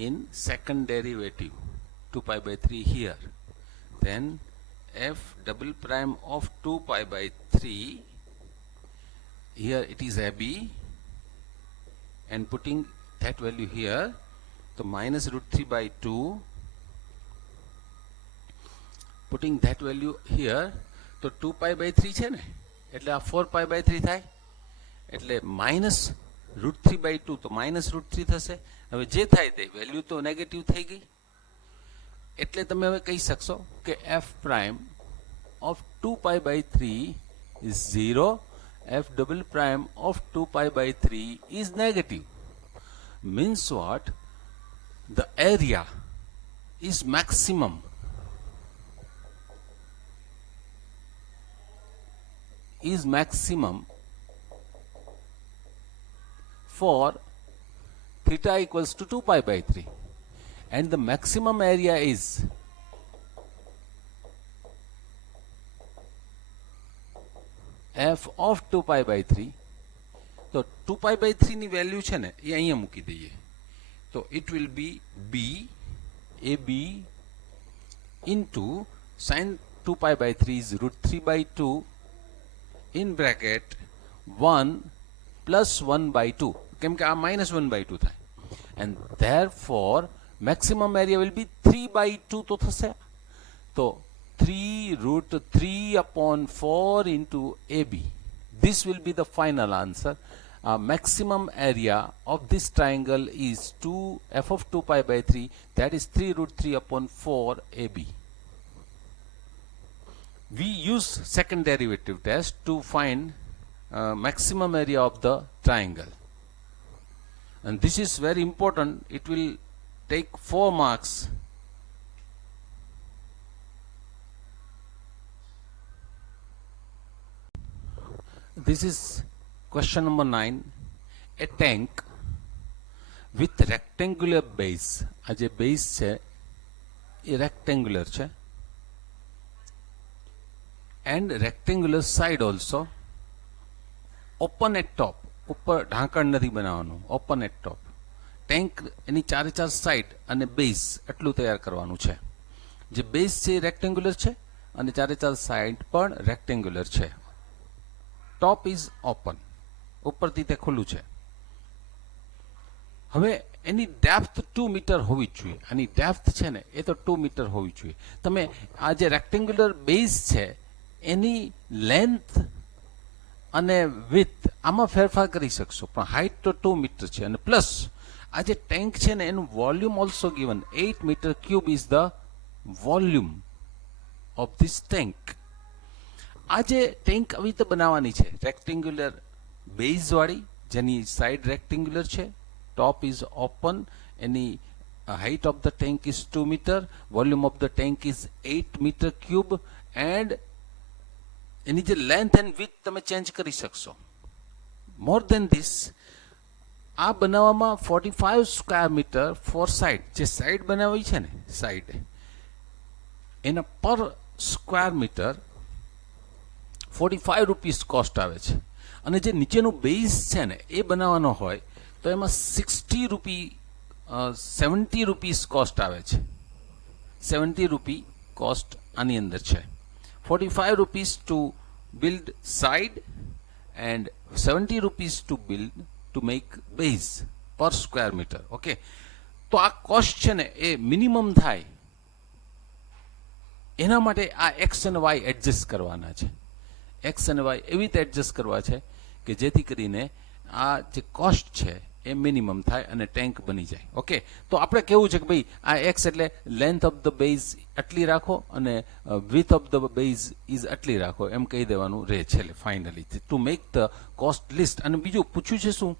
in second derivative 2 π/3 here, then f double prime of 2 π/3 here, it is ab, and putting that value here, so minus root 3/2, putting that value here, તો 2 π/3 છે ને એટલે આ 4 π/3 થાય, એટલે minus route 3/2 તો minus route 3 થશે. હવે જે થાય તે વેલ્યુ તો નેગેટિવ થઈ ગઈ, એટલે તમે હવે કહી શકશો કે f prime of 2 π/3 is 0, f double prime of 2 π/3 is negative. Means what? The area is maximum for theta equals to 2 π/3, and the maximum area is f of 2 π/3. તો 2 π/3 ની વેલ્યુ છે ને એ અહીંયા મૂકી દઈએ, તો it will be b ab into sin 2 π/3 is root 3/2 in bracket 1 plus 1/2, કેમ કે આ minus 1/2 થાય, and therefore maximum area will be 3/2 તો થશે, તો 3 root 3/4 into AB. This will be the final answer. Maximum area of this triangle is 2 f of 2 π/3, that is 3 root 3/4 AB. We use second derivative test to find maximum area of the triangle, and this is very important. It will take 4 marks. This is question number 9. A tank with rectangular base આ જે base છે એ rectangular છે and rectangular side also open at top, ઉપર ઢાંકણ નથી બનાવવાનું, open at top. Tank એની ચારે ચાર સાઇડ અને બેઝ એટલું તૈયાર કરવાનું છે. જે બેઝ છે એ રેક્ટેંગ્યુલર છે અને ચારે ચાર સાઇડ પણ રેક્ટેંગ્યુલર છે. ટોપ ઇઝ ઓપન, ઉપરથી તે ખુલ્લું છે. હવે એની ડેપ્થ 2 મીટર હોવી જ જોઈએ. આની ડેપ્થ છે ને એ તો 2 મીટર હોવી જોઈએ. તમે આ જે રેક્ટેંગ્યુલર બેઝ છે એની લેન્થ અને વિથ આમાં ફેરફાર કરી શકશો, પણ હાઇટ તો 2 મીટર છે. અને પ્લસ આ જે ટેન્ક છે ને એનું volume also given 8 metre cube is the volume of this tank. આ જે ટેન્ક આવી રીતે બનાવવાની છે રેક્ટેંગ્યુલર બેઝ વાળી, જેની સાઇડ રેક્ટેંગ્યુલર છે, ટોપ ઇઝ ઓપન, એની height of the tank is 2 metre, volume of the tank is 8 metre cube and એની જે લેન્થ એન્ડ વિથ તમે ચેન્જ કરી શકશો. મોર દેન ધીસ, આ બનાવવામાં 45 સ્ક્વેર મીટર ફોર સાઇડ, જે સાઇડ બનાવી છે ને સાઇડ, એના પર સ્ક્વેર મીટર 45 રૂપીસ કોસ્ટ આવે છે. અને જે નીચેનું બેઝ છે ને એ બનાવવાનો હોય તો એમાં 70 રૂપીસ કોસ્ટ આવે છે. 70 રૂપી કોસ્ટ આની અંદર છે. 45 rupees to build side and 70 rupees to make base per square meter. Okay, તો આ કોસ્ટ છે ને એ મિનિમમ થાય એના માટે આ એક્સ અને વાય એડજસ્ટ કરવાના છે. એક્સ અને વાય એવી રીતે એડજસ્ટ કરવા છે કે જેથી કરીને આ જે કોસ્ટ છે એ મિનિમમ થાય અને ટેન્ક બની જાય. ઓકે, તો આપણે કેવું છે કે ભાઈ આ એક્સ એટલે લેન્થ ઓફ ધ બેઝ આટલી રાખો અને with of the base is આટલી રાખો, એમ કહી દેવાનું રહે છેલ્લે finally to make the cost list. અને બીજું પૂછ્યું છે શું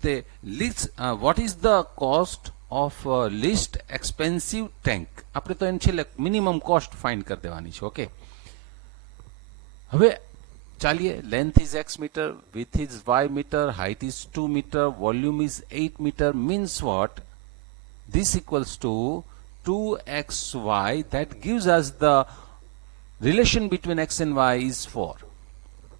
તે list, what is the cost of list expensive tank. આપણે તો એને છેલ્લે મિનિમમ કોસ્ટ ફાઇન્ડ કરી દેવાની છે. ઓકે, હવે ચાલીએ. Length is x metre, width is y metre, height is 2 metre, volume is 8 metre. Means what? This equals to 2xy. That gives us the relation between x and y is 4.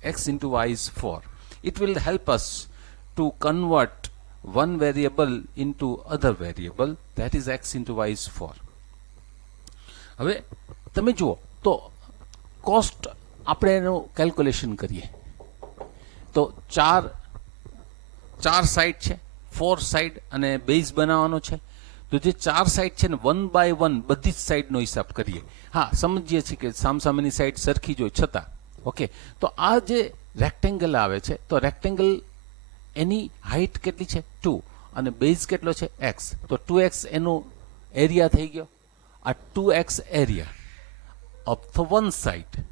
X into y is 4. It will help us to convert one variable into other variable, that is x into y is 4. હવે તમે જુઓ તો cost આપણે એનું calculation કરીએ તો ચાર side છે, 4 સાઇડ અને બેઝ બનાવવાનો છે. તો જે 4 સાઇડ છે ને 1 by 1 બધી જ સાઇડનો હિસાબ કરીએ. હા, સમજીએ છીએ કે સામસામેની સાઇડ સરખી જ હોય છતાં. ઓકે, તો આ જે રેક્ટેંગલ આવે છે તો રેક્ટેંગલ એની હાઇટ કેટલી છે 2 અને બેઝ કેટલો છે x, તો 2x એનો એરિયા થઈ ગયો. આ 2x area of the one side,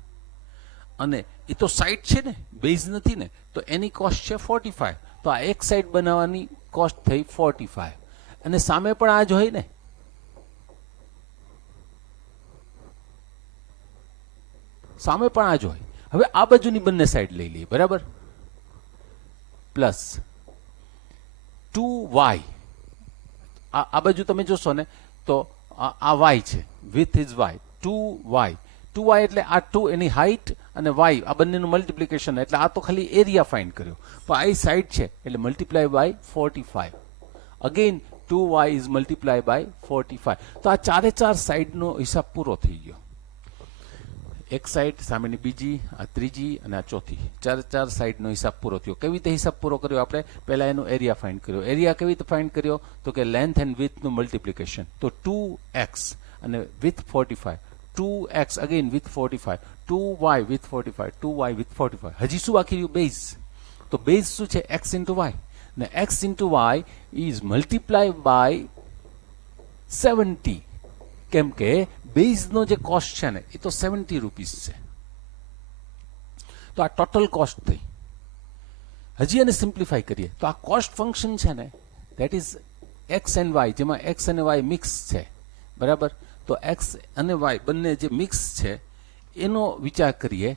અને એ તો સાઇડ છે ને, બેઝ નથી ને, તો એની કોસ્ટ છે 45. તો આ એક સાઇડ બનાવવાની કોસ્ટ થઈ 45 અને સામે પણ આ જ હોય ને, સામે પણ આ જ હોય. હવે આ બાજુની બંને સાઈડ લઈ લઈએ, બરાબર, પ્લસ 2y. આ બાજુ તમે જોશો ને તો આ y છે, with is y, 2y. 2y એટલે આ 2 એની હાઇટ અને y આ બંનેનું મલ્ટિપ્લિકેશન, એટલે આ તો ખાલી એરિયા ફાઇન્ડ કર્યો, પણ આ સાઈડ છે એટલે multiply by 45. Again 2y is multiply by 45. તો આ ચારે ચાર સાઈડનો હિસાબ પૂરો થઈ ગયો. એક સાઈડ, સામેની બીજી, આ ત્રીજી અને આ ચોથી, ચાર સાઈડનો હિસાબ પૂરો થયો. કેવી રીતે હિસાબ પૂરો કર્યો આપણે? પહેલા એનો એરિયા ફાઇન્ડ કર્યો. એરિયા કેવી રીતે ફાઇન્ડ કર્યો? તો કે લેન્થ એન્ડ વિથનું મલ્ટિપ્લિકેશન. તો 2x અને with 45, 2x again with 45, 2y with 45, 2y with 45. હજી શું બાકી રહ્યું? બેઝ. તો બેઝ શું છે? x into y. ને x into y is multiply by 70. કેમ કે બેઝનો જે કોસ્ટ છે ને એ તો 70 રૂપીસ છે. તો આ ટોટલ કોસ્ટ થઈ. હજી એને સિમ્પ્લિફાય કરીએ તો આ કોસ્ટ ફંક્શન છે ને that is x and y, જેમાં એક્સ અને વાય મિક્સ છે, બરાબર. તો એક્સ અને વાય બંને જે મિક્સ છે એનો વિચાર કરીએ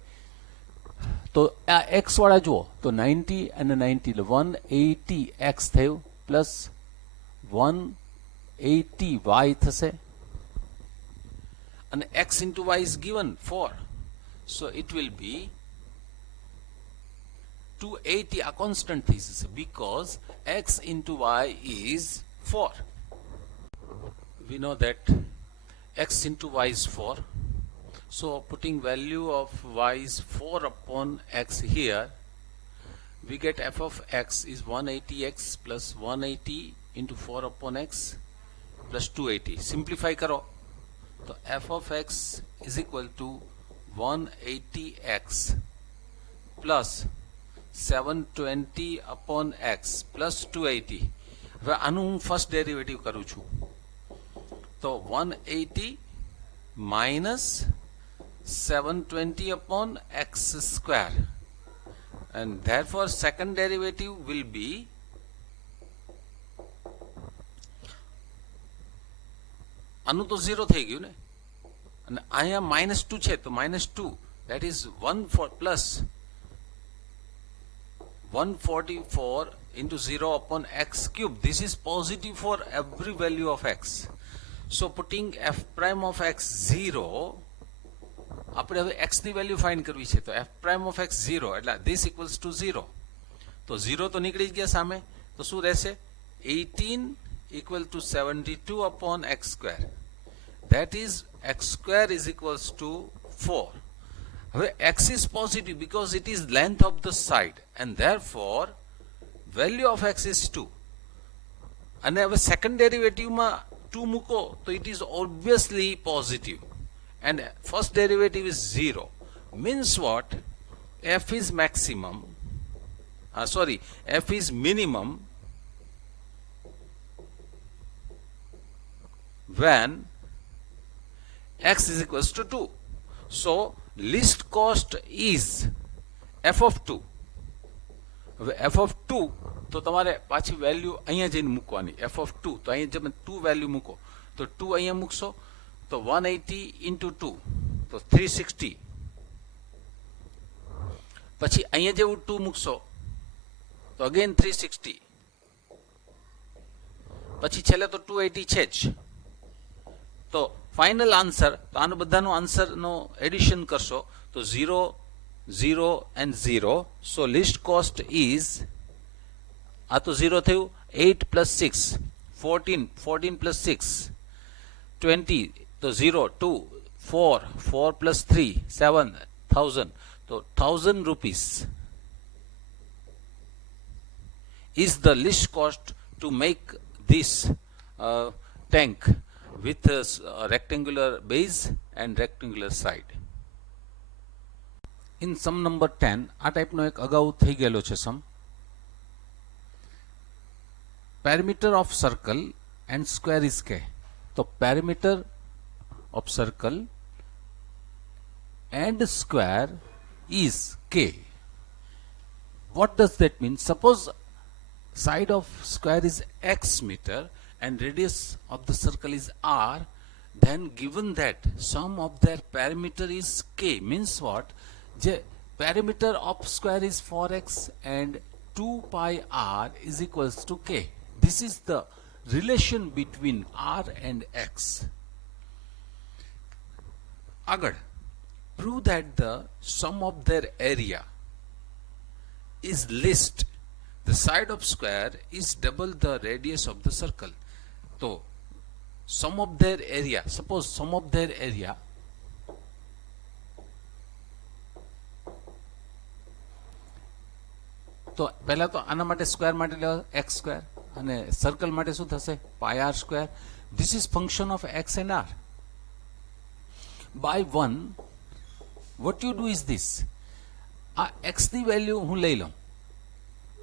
તો આ એક્સ વાળા જુઓ તો 90 અને 90 એટલે 180 એક્સ થયું પ્લસ 1 280y થશે અને x into y is given 4, so it will be 280 આ કોન્સ્ટન્ટ થઈ જશે because x into y is 4. We know that x into y is 4, so putting value of y is 4 upon x here, we get f of x is 180x plus 180 into 4 upon x plus 280. Simplify करो तो f of x is equal to 180x plus 720 upon x plus 280. હવે આનું હું first derivative કરું છું તો 180 minus 720 upon x square, and therefore second derivative will be આનું તો 0 થઈ ગયું ને અને અહીંયા -2 છે તો -2, that is 1 plus 144 into 0 upon x cube. This is positive for every value of x. So putting f prime of x 0, આપણે હવે x ની વેલ્યુ ફાઇન્ડ કરવી છે તો f prime of x 0 એટલે this equals to 0. તો 0 તો નીકળી જ ગયા સામે, તો શું રહેશે 18 equal to 72 upon x square. That is x square is equals to 4. હવે x is positive because it is length of the side and therefore value of x is 2. અને હવે સેકન્ડ ડેરિવેટિવમાં 2 મૂકો તો it is obviously positive and first derivative is 0, means what, f is maximum, f is minimum when x is equals to 2. So least cost is f of 2. હવે f of 2 તો તમારે પાછી value અહીંયા જઈને મૂકવાની, f of 2 તો અહીંયા તમે 2 વેલ્યુ મૂકો તો 2 અહીંયા મૂકશો તો 180 into 2 તો 360, પછી અહીંયા જેવું 2 મૂકશો તો અગેન 360, પછી છેલ્લે તો 280 છે જ. તો ફાઇનલ આન્સર, તો આનો બધાનો આન્સરનો એડિશન કરશો તો 0 0 and 0, so least cost is આ તો 0 થયું, 8 plus 6 14, 14 plus 6 20, તો 0 2 4 4 plus 3 7,000, તો 1,000 rupees is the least cost to make this tank with a rectangular base and rectangular side. In sum number 10 આ ટાઈપનો એક અગાઉ થઈ ગયેલો છે સમ. Perimeter of circle and square is k. તો perimeter of circle and square is k. What does that mean? Suppose side of square is x meter and radius of the circle is r, then given that sum of their perimeter is k, means what? The perimeter of square is 4x and 2 pi r is equals to k. This is the relation between r and x. આગળ, prove that the sum of their area is least. The side of square is double the radius of the circle. So sum of their area, suppose sum of their area તો પહેલા તો આના માટે square માટે લેવા x square અને circle માટે શું થશે પાઈ r square. This is function of x and r. By 1 what you do is this, આ x ની વેલ્યુ હું લઈ લઉં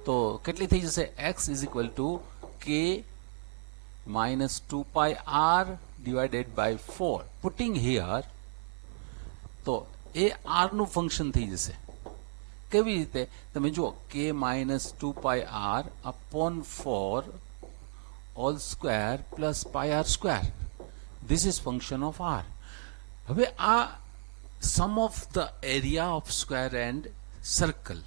તો કેટલી થઈ જશે, x is equal to k minus 2 pi r divided by 4. Putting here તો એ r નું ફંક્શન થઈ જશે. કેવી રીતે તમે જુઓ, k minus 2 pi r upon 4 all square plus pi r square. This is function of r. હવે આ sum of the area of square and circle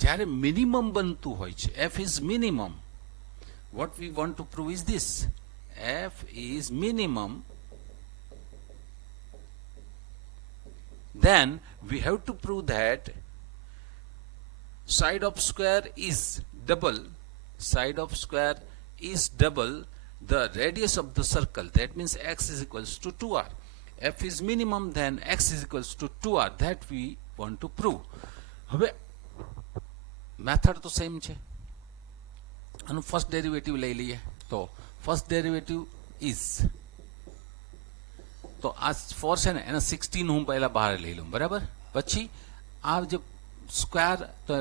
જ્યારે મિનિમમ બનતું હોય છે, f is minimum. What we want to prove is this, f is minimum, then we have to prove that side of square is double the radius of the circle. That means x is equals to 2r. f is minimum, then x is equals to 2r. That we want to prove. હવે method તો same છે. આનું first derivative લઈ લઈએ. તો first derivative is, તો આ 4 છે ને એના 16 હું પહેલા બહાર લઈ લઉં, બરાબર. પછી આ જે સ્ક્વેર, તો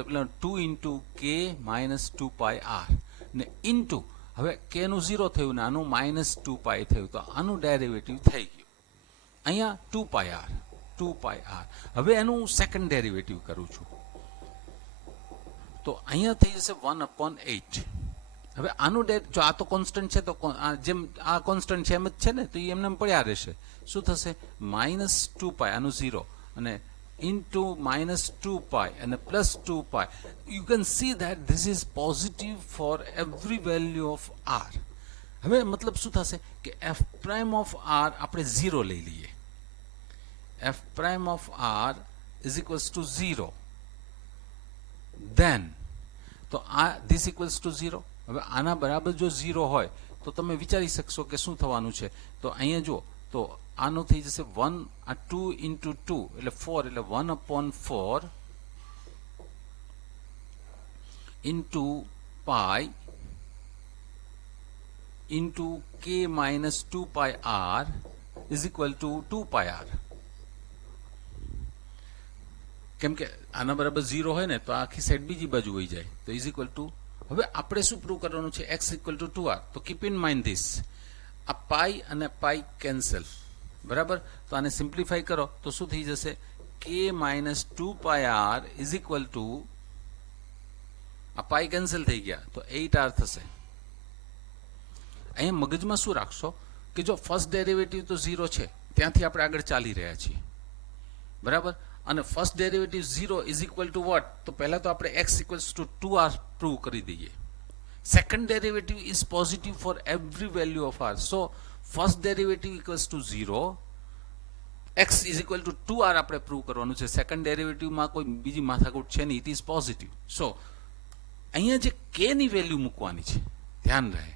2 ઇન્ટુ કે માઇનસ 2 પાય આર ને ઇન્ટુ, હવે કે નું 0 થયું ને આનું માઇનસ 2 પાય થયું, તો આનું ડેરિવેટિવ થઈ ગયું અહીંયા 2 પાય આર. હવે એનું સેકન્ડ ડેરિવેટિવ કરું છું, તો અહીંયા થઈ જશે 1/8. હવે આનું જો આ તો કોન્સ્ટન્ટ છે, તો જેમ આ કોન્સ્ટન્ટ છે એમ જ છે ને, તો એ એમને પડ્યા રહેશે. શું થશે? માઇનસ 2 પાય, આનું 0, અને into minus 2 pi and a plus 2 pi. You can see that this is positive for every value of r. હવે મતલબ શું થશે કે f prime of r આપણે 0 લઈ લઈએ. f prime of r is equals to 0. Then તો આ this equals to 0. હવે આના બરાબર જો 0 હોય તો તમે વિચારી શકશો કે શું થવાનું છે. તો અહીંયા જો, તો આનું થઈ જશે 1, આ 2 into 2 એટલે 4, એટલે 1/4 into pi into k minus 2 pi r is equal to 2 pi r. કેમ કે આના બરાબર 0 હોય ને તો આખી સાઈડ બીજી બાજુ હોઈ જાય, તો ઇઝ ઇક્વલ ટુ, હવે આપણે શું પ્રૂવ કરવાનું છે? x equal to 2r. તો કીપ ઇન માઇન્ડ ધીસ, આ પાઈ અને પાઈ કેન્સલ, બરાબર. તો આને સિમ્પ્લિફાઈ કરો તો શું થઈ જશે? k minus 2 pi r is equal to, આ પાઈ કેન્સલ થઈ ગયા તો 8r થશે. અહીંયા મગજમાં શું રાખશો કે જો ફર્સ્ટ ડેરિવેટિવ તો 0 છે, ત્યાંથી આપણે આગળ ચાલી રહ્યા છીએ, બરાબર. અને first derivative 0 is equal to what? તો પહેલા તો આપણે x equals to 2r prove કરી દઈએ. Second derivative is positive for every value of r. So first derivative equals to 0, x is equal two 2r આપણે પ્રૂવ કરવાનું છે. Second ડેરિવેટિવમાં કોઈ બીજી માથાકૂટ છે નહીં, ઇટ ઇઝ પોઝિટિવ. સો અહીંયા જે k ની વેલ્યુ મૂકવાની છે, ધ્યાન રહે,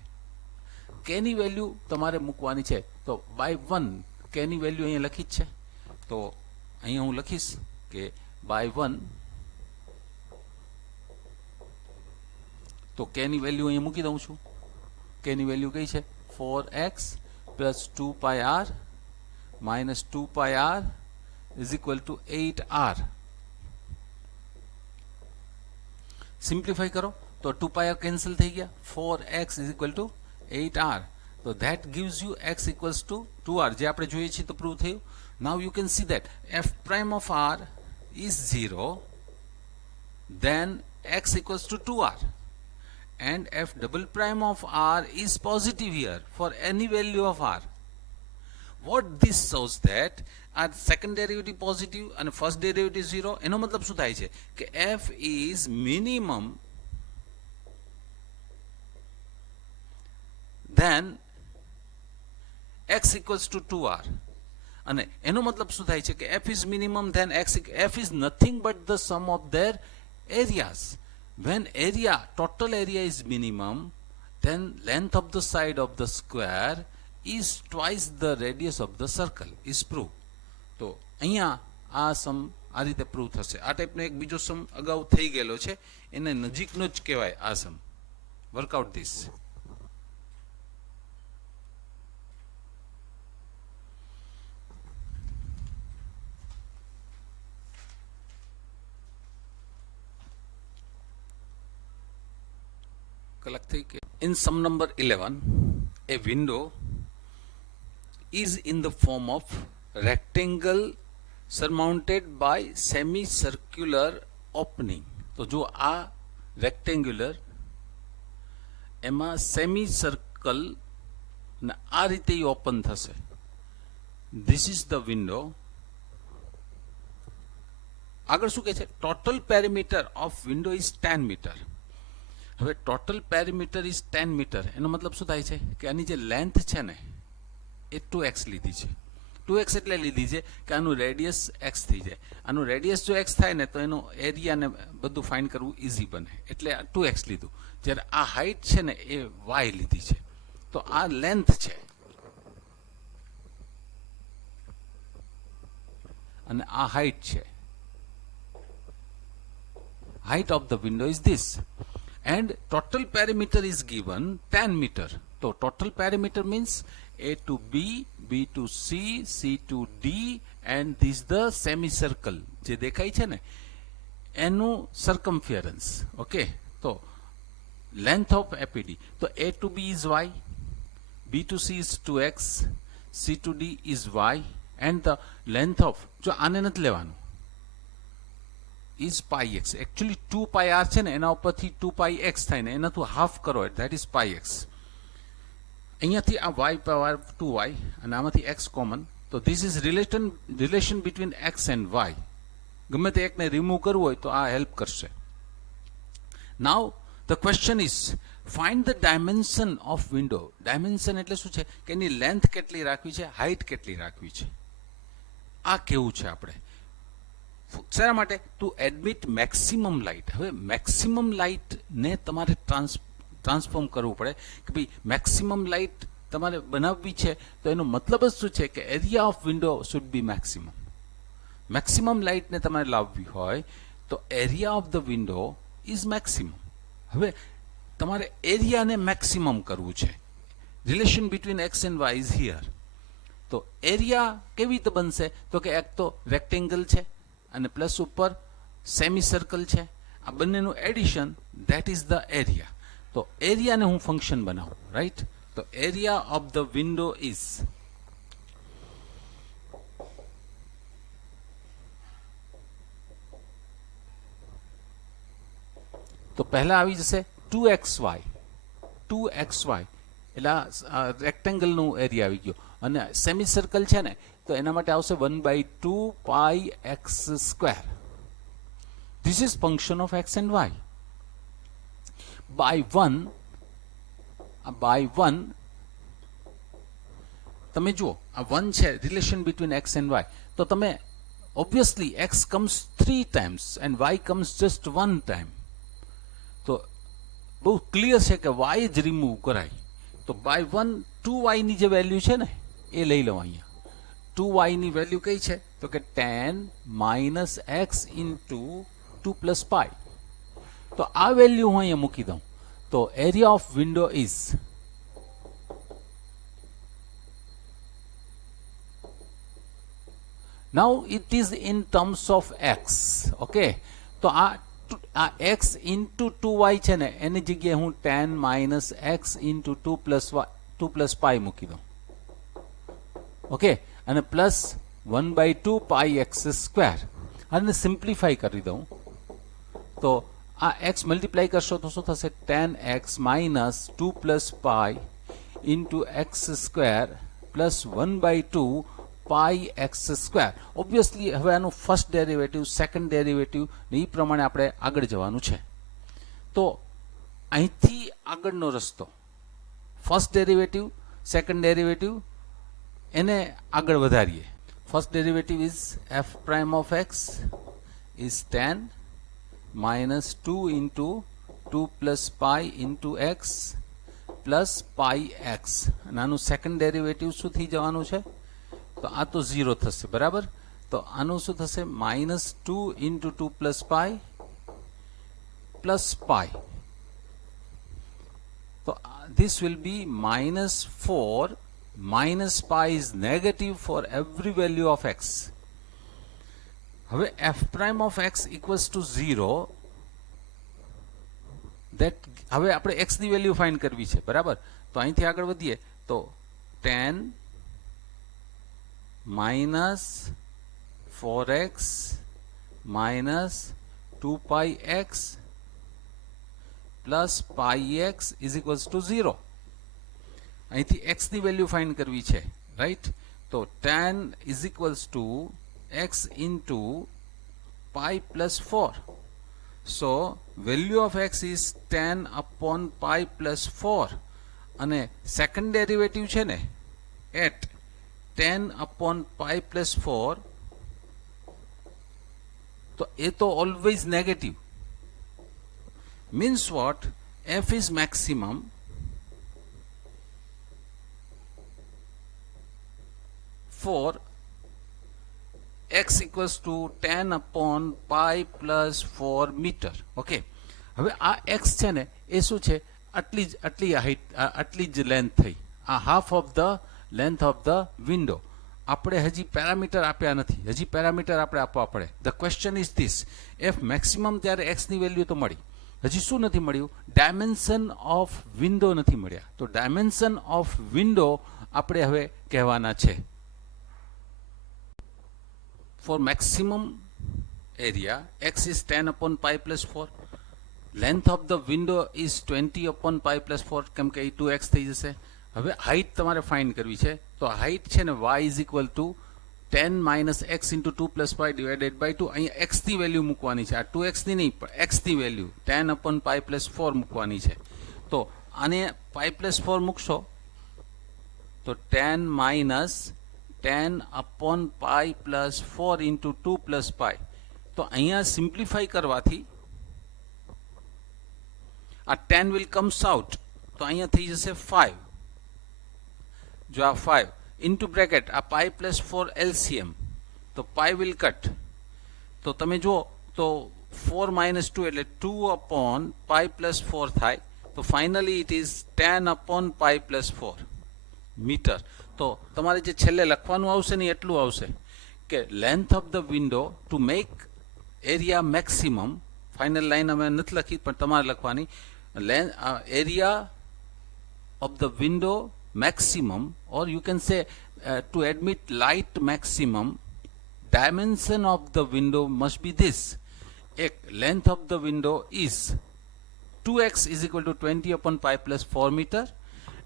k ની વેલ્યુ તમારે મૂકવાની છે. તો બાય 1 k ની વેલ્યુ અહીંયા લખી જ છે, તો અહીંયા હું લખીશ કે બાય 1, તો k ની વેલ્યુ અહીંયા મૂકી દઉં છું. k ની વેલ્યુ કઈ છે? 4x plus 2 pi r minus 2 pi r is equal two 8r. Simplify કરો તો 2 પાય કેન્સલ થઈ ગયા, 4x is equal two 8r. તો that gives you x equals to 2r, જે આપણે જોઈએ છીએ તો પ્રૂવ થયું. Now you can see that f prime of r is 0, then x equals to 2r, and f double prime of r is positive here for any value of r. What this shows that our second derivative positive and first derivative 0. એનો મતલબ શું થાય છે કે f is minimum, then x equals to 2r. અને એનો મતલબ શું થાય છે કે f is minimum, then f is nothing but the sum of their areas. When area, total area is minimum, then length of the side of the square is twice the radius of the circle is proved. તો અહીંયા આ સમ આ રીતે prove થશે. આ ટાઈપનો એક બીજો સમ અગાઉ થઈ ગયેલો છે, એને નજીકનો જ કહેવાય આ sum. Work out this. In sum number 11, a window is in the form of rectangle surmounted by semicircular opening. તો જો આ રેક્ટેન્ગ્યુલર, એમાં સેમિસર્કલ ને આ રીતે ઓપન થશે. This is the window. આગળ શું કહે છે? Total perimeter of window is 10 metre. હવે ટોટલ પેરીમીટર ઇઝ 10 મીટર. એનો મતલબ શું થાય છે કે આની જે લેન્થ છે ને એ 2x લીધી છે. 2x એટલે લીધી છે કે આનું રેડિયસ x થઈ જાય. આનું રેડિયસ જો x થાય ને તો એનું એરિયા ને બધું ફાઇન્ડ કરવું ઇઝી બને, એટલે 2x લીધું. જ્યારે આ હાઇટ છે ને એ y લીધી છે. તો આ લેન્થ છે અને આ હાઇટ છે. height of the window is this, and total perimeter is given 10 meter. So total perimeter means A to B, B to C, C to D, and this the semicircle જે દેખાય છે ને એનું circumference. Okay, so length of APD, so A to B is y, B to C is 2x, C to D is y, and the length of, જો આને નથી લેવાનું, is pi x. Actually 2 pi r છે ને એના ઉપરથી 2 pi x થાય ને એનાથી હાફ કરો, that is pi x. અહીંયાથી આ y પાવર 2y અને આમાંથી x કોમન, તો this is relation between x and y. ગમે તે એકને રિમૂવ કરવું હોય તો આ હેલ્પ કરશે. Now the question is find the dimension of window. Dimension એટલે શું છે કે એની લેન્થ કેટલી રાખવી છે, હાઇટ કેટલી રાખવી છે, આ કેવું છે આપણે. શા માટે? To admit maximum light. હવે મેક્સિમમ લાઇટ ને તમારે ટ્રાન્સફોર્મ કરવું પડે કે ભાઈ મેક્સિમમ લાઇટ તમારે બનાવવી છે તો એનો મતલબ જ શું છે કે area of window should be maximum. Maximum લાઇટને તમારે લાવવી હોય તો area of the window is maximum. હવે તમારે એરિયાને મેક્સિમમ કરવું છે. Relation between x and y is here. તો એરિયા કેવી રીતે બનશે તો કે એક તો રેક્ટેંગલ છે અને પ્લસ ઉપર સેમી સર્કલ છે, આ બંનેનું addition, that is the area. તો એરિયાને હું ફંક્શન બનાવું, રાઈટ. તો area of the window is, તો પહેલા આવી જશે 2xy. 2xy એટલે રેક્ટેંગલનું એરિયા આવી ગયો, અને સેમી સર્કલ છે ને તો એના માટે આવશે 1/2 pi x square. This is function of x and y. By 1 તમે જુઓ આ 1 છે relation between x and y, તો તમે obviously x comes 3 times and y comes just 1 time. તો બહુ ક્લિયર છે કે y જ રિમૂવ કરાય. તો બાય 1 2y ની જે વેલ્યુ છે ને એ લઈ લો. અહીંયા 2y ની વેલ્યુ કઈ છે તો કે 10 minus x into 2 plus pi. તો આ વેલ્યુ હું અહીંયા મૂકી દઉં તો area of window is, now it is in terms of x. Okay, તો આ x into 2y છે ને એની જગ્યાએ હું 10 minus x into 2 plus pi મૂકી દઉં. ઓકે, અને પ્લસ 1/2 pi x સ્ક્વેર, અને સિમ્પ્લિફાઈ કરી દઉં તો આ x મલ્ટીપ્લાય કરશો તો શું થશે 10x minus 2 plus pi into x square plus 1/2 pi x square. Obviously હવે આનું ફર્સ્ટ ડેરિવેટિવ, સેકન્ડ ડેરિવેટિવ ને એ પ્રમાણે આપણે આગળ જવાનું છે. તો અહીંથી આગળનો રસ્તો ફર્સ્ટ ડેરિવેટિવ, સેકન્ડ ડેરિવેટિવ એને આગળ વધારીએ. First derivative is f prime of x is 10 minus 2 into 2 plus pi into x plus pi x. અને આનું સેકન્ડ ડેરિવેટિવ શું થઈ જવાનું છે તો આ તો 0 થશે, બરાબર. તો આનું શું થશે -2 into 2 plus pi plus pi. તો this will be -4 minus pi is negative for every value of x. હવે f prime of x equals to 0, that હવે આપણે x ની વેલ્યુ ફાઇન્ડ કરવી છે, બરાબર. તો અહીંથી આગળ વધીએ તો 10 minus 4x minus 2 pi x plus pi x is equals to 0. અહીંથી x ની વેલ્યુ ફાઇન્ડ કરવી છે, રાઈટ. તો 10 is equals to x into pi plus 4. So value of x is 10 upon pi plus 4 અને સેકન્ડ ડેરિવેટિવ છે ને at 10 upon pi plus 4 તો એ તો always negative means what F is maximum for x equals to 10 upon pi plus 4 meter. Okay હવે આ x છે ને એ શું છે આટલી હાઈટ આટલી જ લેન્થ થઈ આ half of the length of the window આપણે હજી પેરામીટર આપ્યા નથી હજી પેરામીટર આપણે આપવા પડે the question is this F maximum ત્યારે x ની વેલ્યુ તો મળી હજી શું નથી મળ્યું ડાયમેન્શન ઓફ વિન્ડો નથી મળ્યા તો ડાયમેન્શન ઓફ વિન્ડો આપણે હવે કહેવાના છે for maximum area x is 10 upon pi plus 4 length of the window is 20 upon pi plus 4 કેમ કે 2x થઈ જશે હવે હાઈટ તમારે ફાઇન્ડ કરવી છે તો હાઈટ છે ને y is equal to 10 minus x into 2 plus pi divided by 2 અહીંયા x ની વેલ્યુ મૂકવાની છે આ 2x ની નહીં પણ x ની વેલ્યુ 10 upon pi plus 4 મૂકવાની છે તો આને pi plus 4 મૂકશો તો 10 minus 10 upon pi plus 4 into 2 plus pi તો અહીંયા સિમ્પ્લિફાઈ કરવાથી આ 10 will comes out તો અહીંયા થઈ જશે 5 જો આ 5 into bracket આ pi plus 4 LCM તો pi will cut તો તમે જો તો 4 minus 2 એટલે 2 upon pi plus 4 થાય તો finally it is 10 upon pi plus 4 metre તો તમારે જે છેલ્લે લખવાનું આવશે ને એટલું આવશે કે length of the window to make area maximum final line અમે નથી લખી પણ તમારે લખવાની area of the window maximum or you can say to admit light maximum dimension of the window must be this એક length of the window is 2x is equal to 20 upon pi plus 4 meter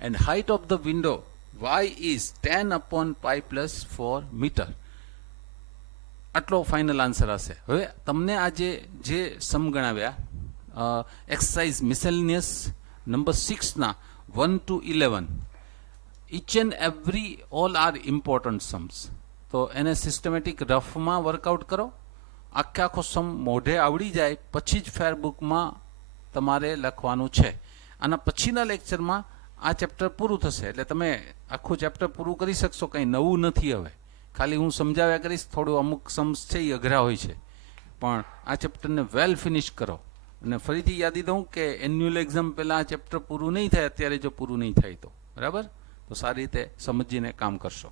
and height of the window y is 10 upon pi plus 4 meter આટલો final answer હશે હવે તમને આજે જે સમ ગણાવ્યા exercise મિસેલિનિયસ number 6 ના 1 to 11 each and every all are important sums તો એને સિસ્ટમેટિક રફમાં વર્કઆઉટ કરો આખો સમ મોઢે આવડી જાય પછી જ ફેરબુકમાં તમારે લખવાનું છે આના પછીના લેક્ચરમાં આ ચેપ્ટર પૂરું થશે એટલે તમે આખું ચેપ્ટર પૂરું કરી શકશો કંઈ નવું નથી હવે ખાલી હું સમજાવ્યા કરીશ થોડું અમુક સમ્સ છે એ અઘરા હોય છે પણ આ ચેપ્ટરને વેલ ફિનિશ કરો અને ફરીથી યાદી દઉં કે એન્યુઅલ એક્ઝામ પહેલાં આ ચેપ્ટર પૂરું નહીં થાય અત્યારે જો પૂરું નહીં થાય તો બરાબર તો સારી રીતે સમજીને કામ કરશો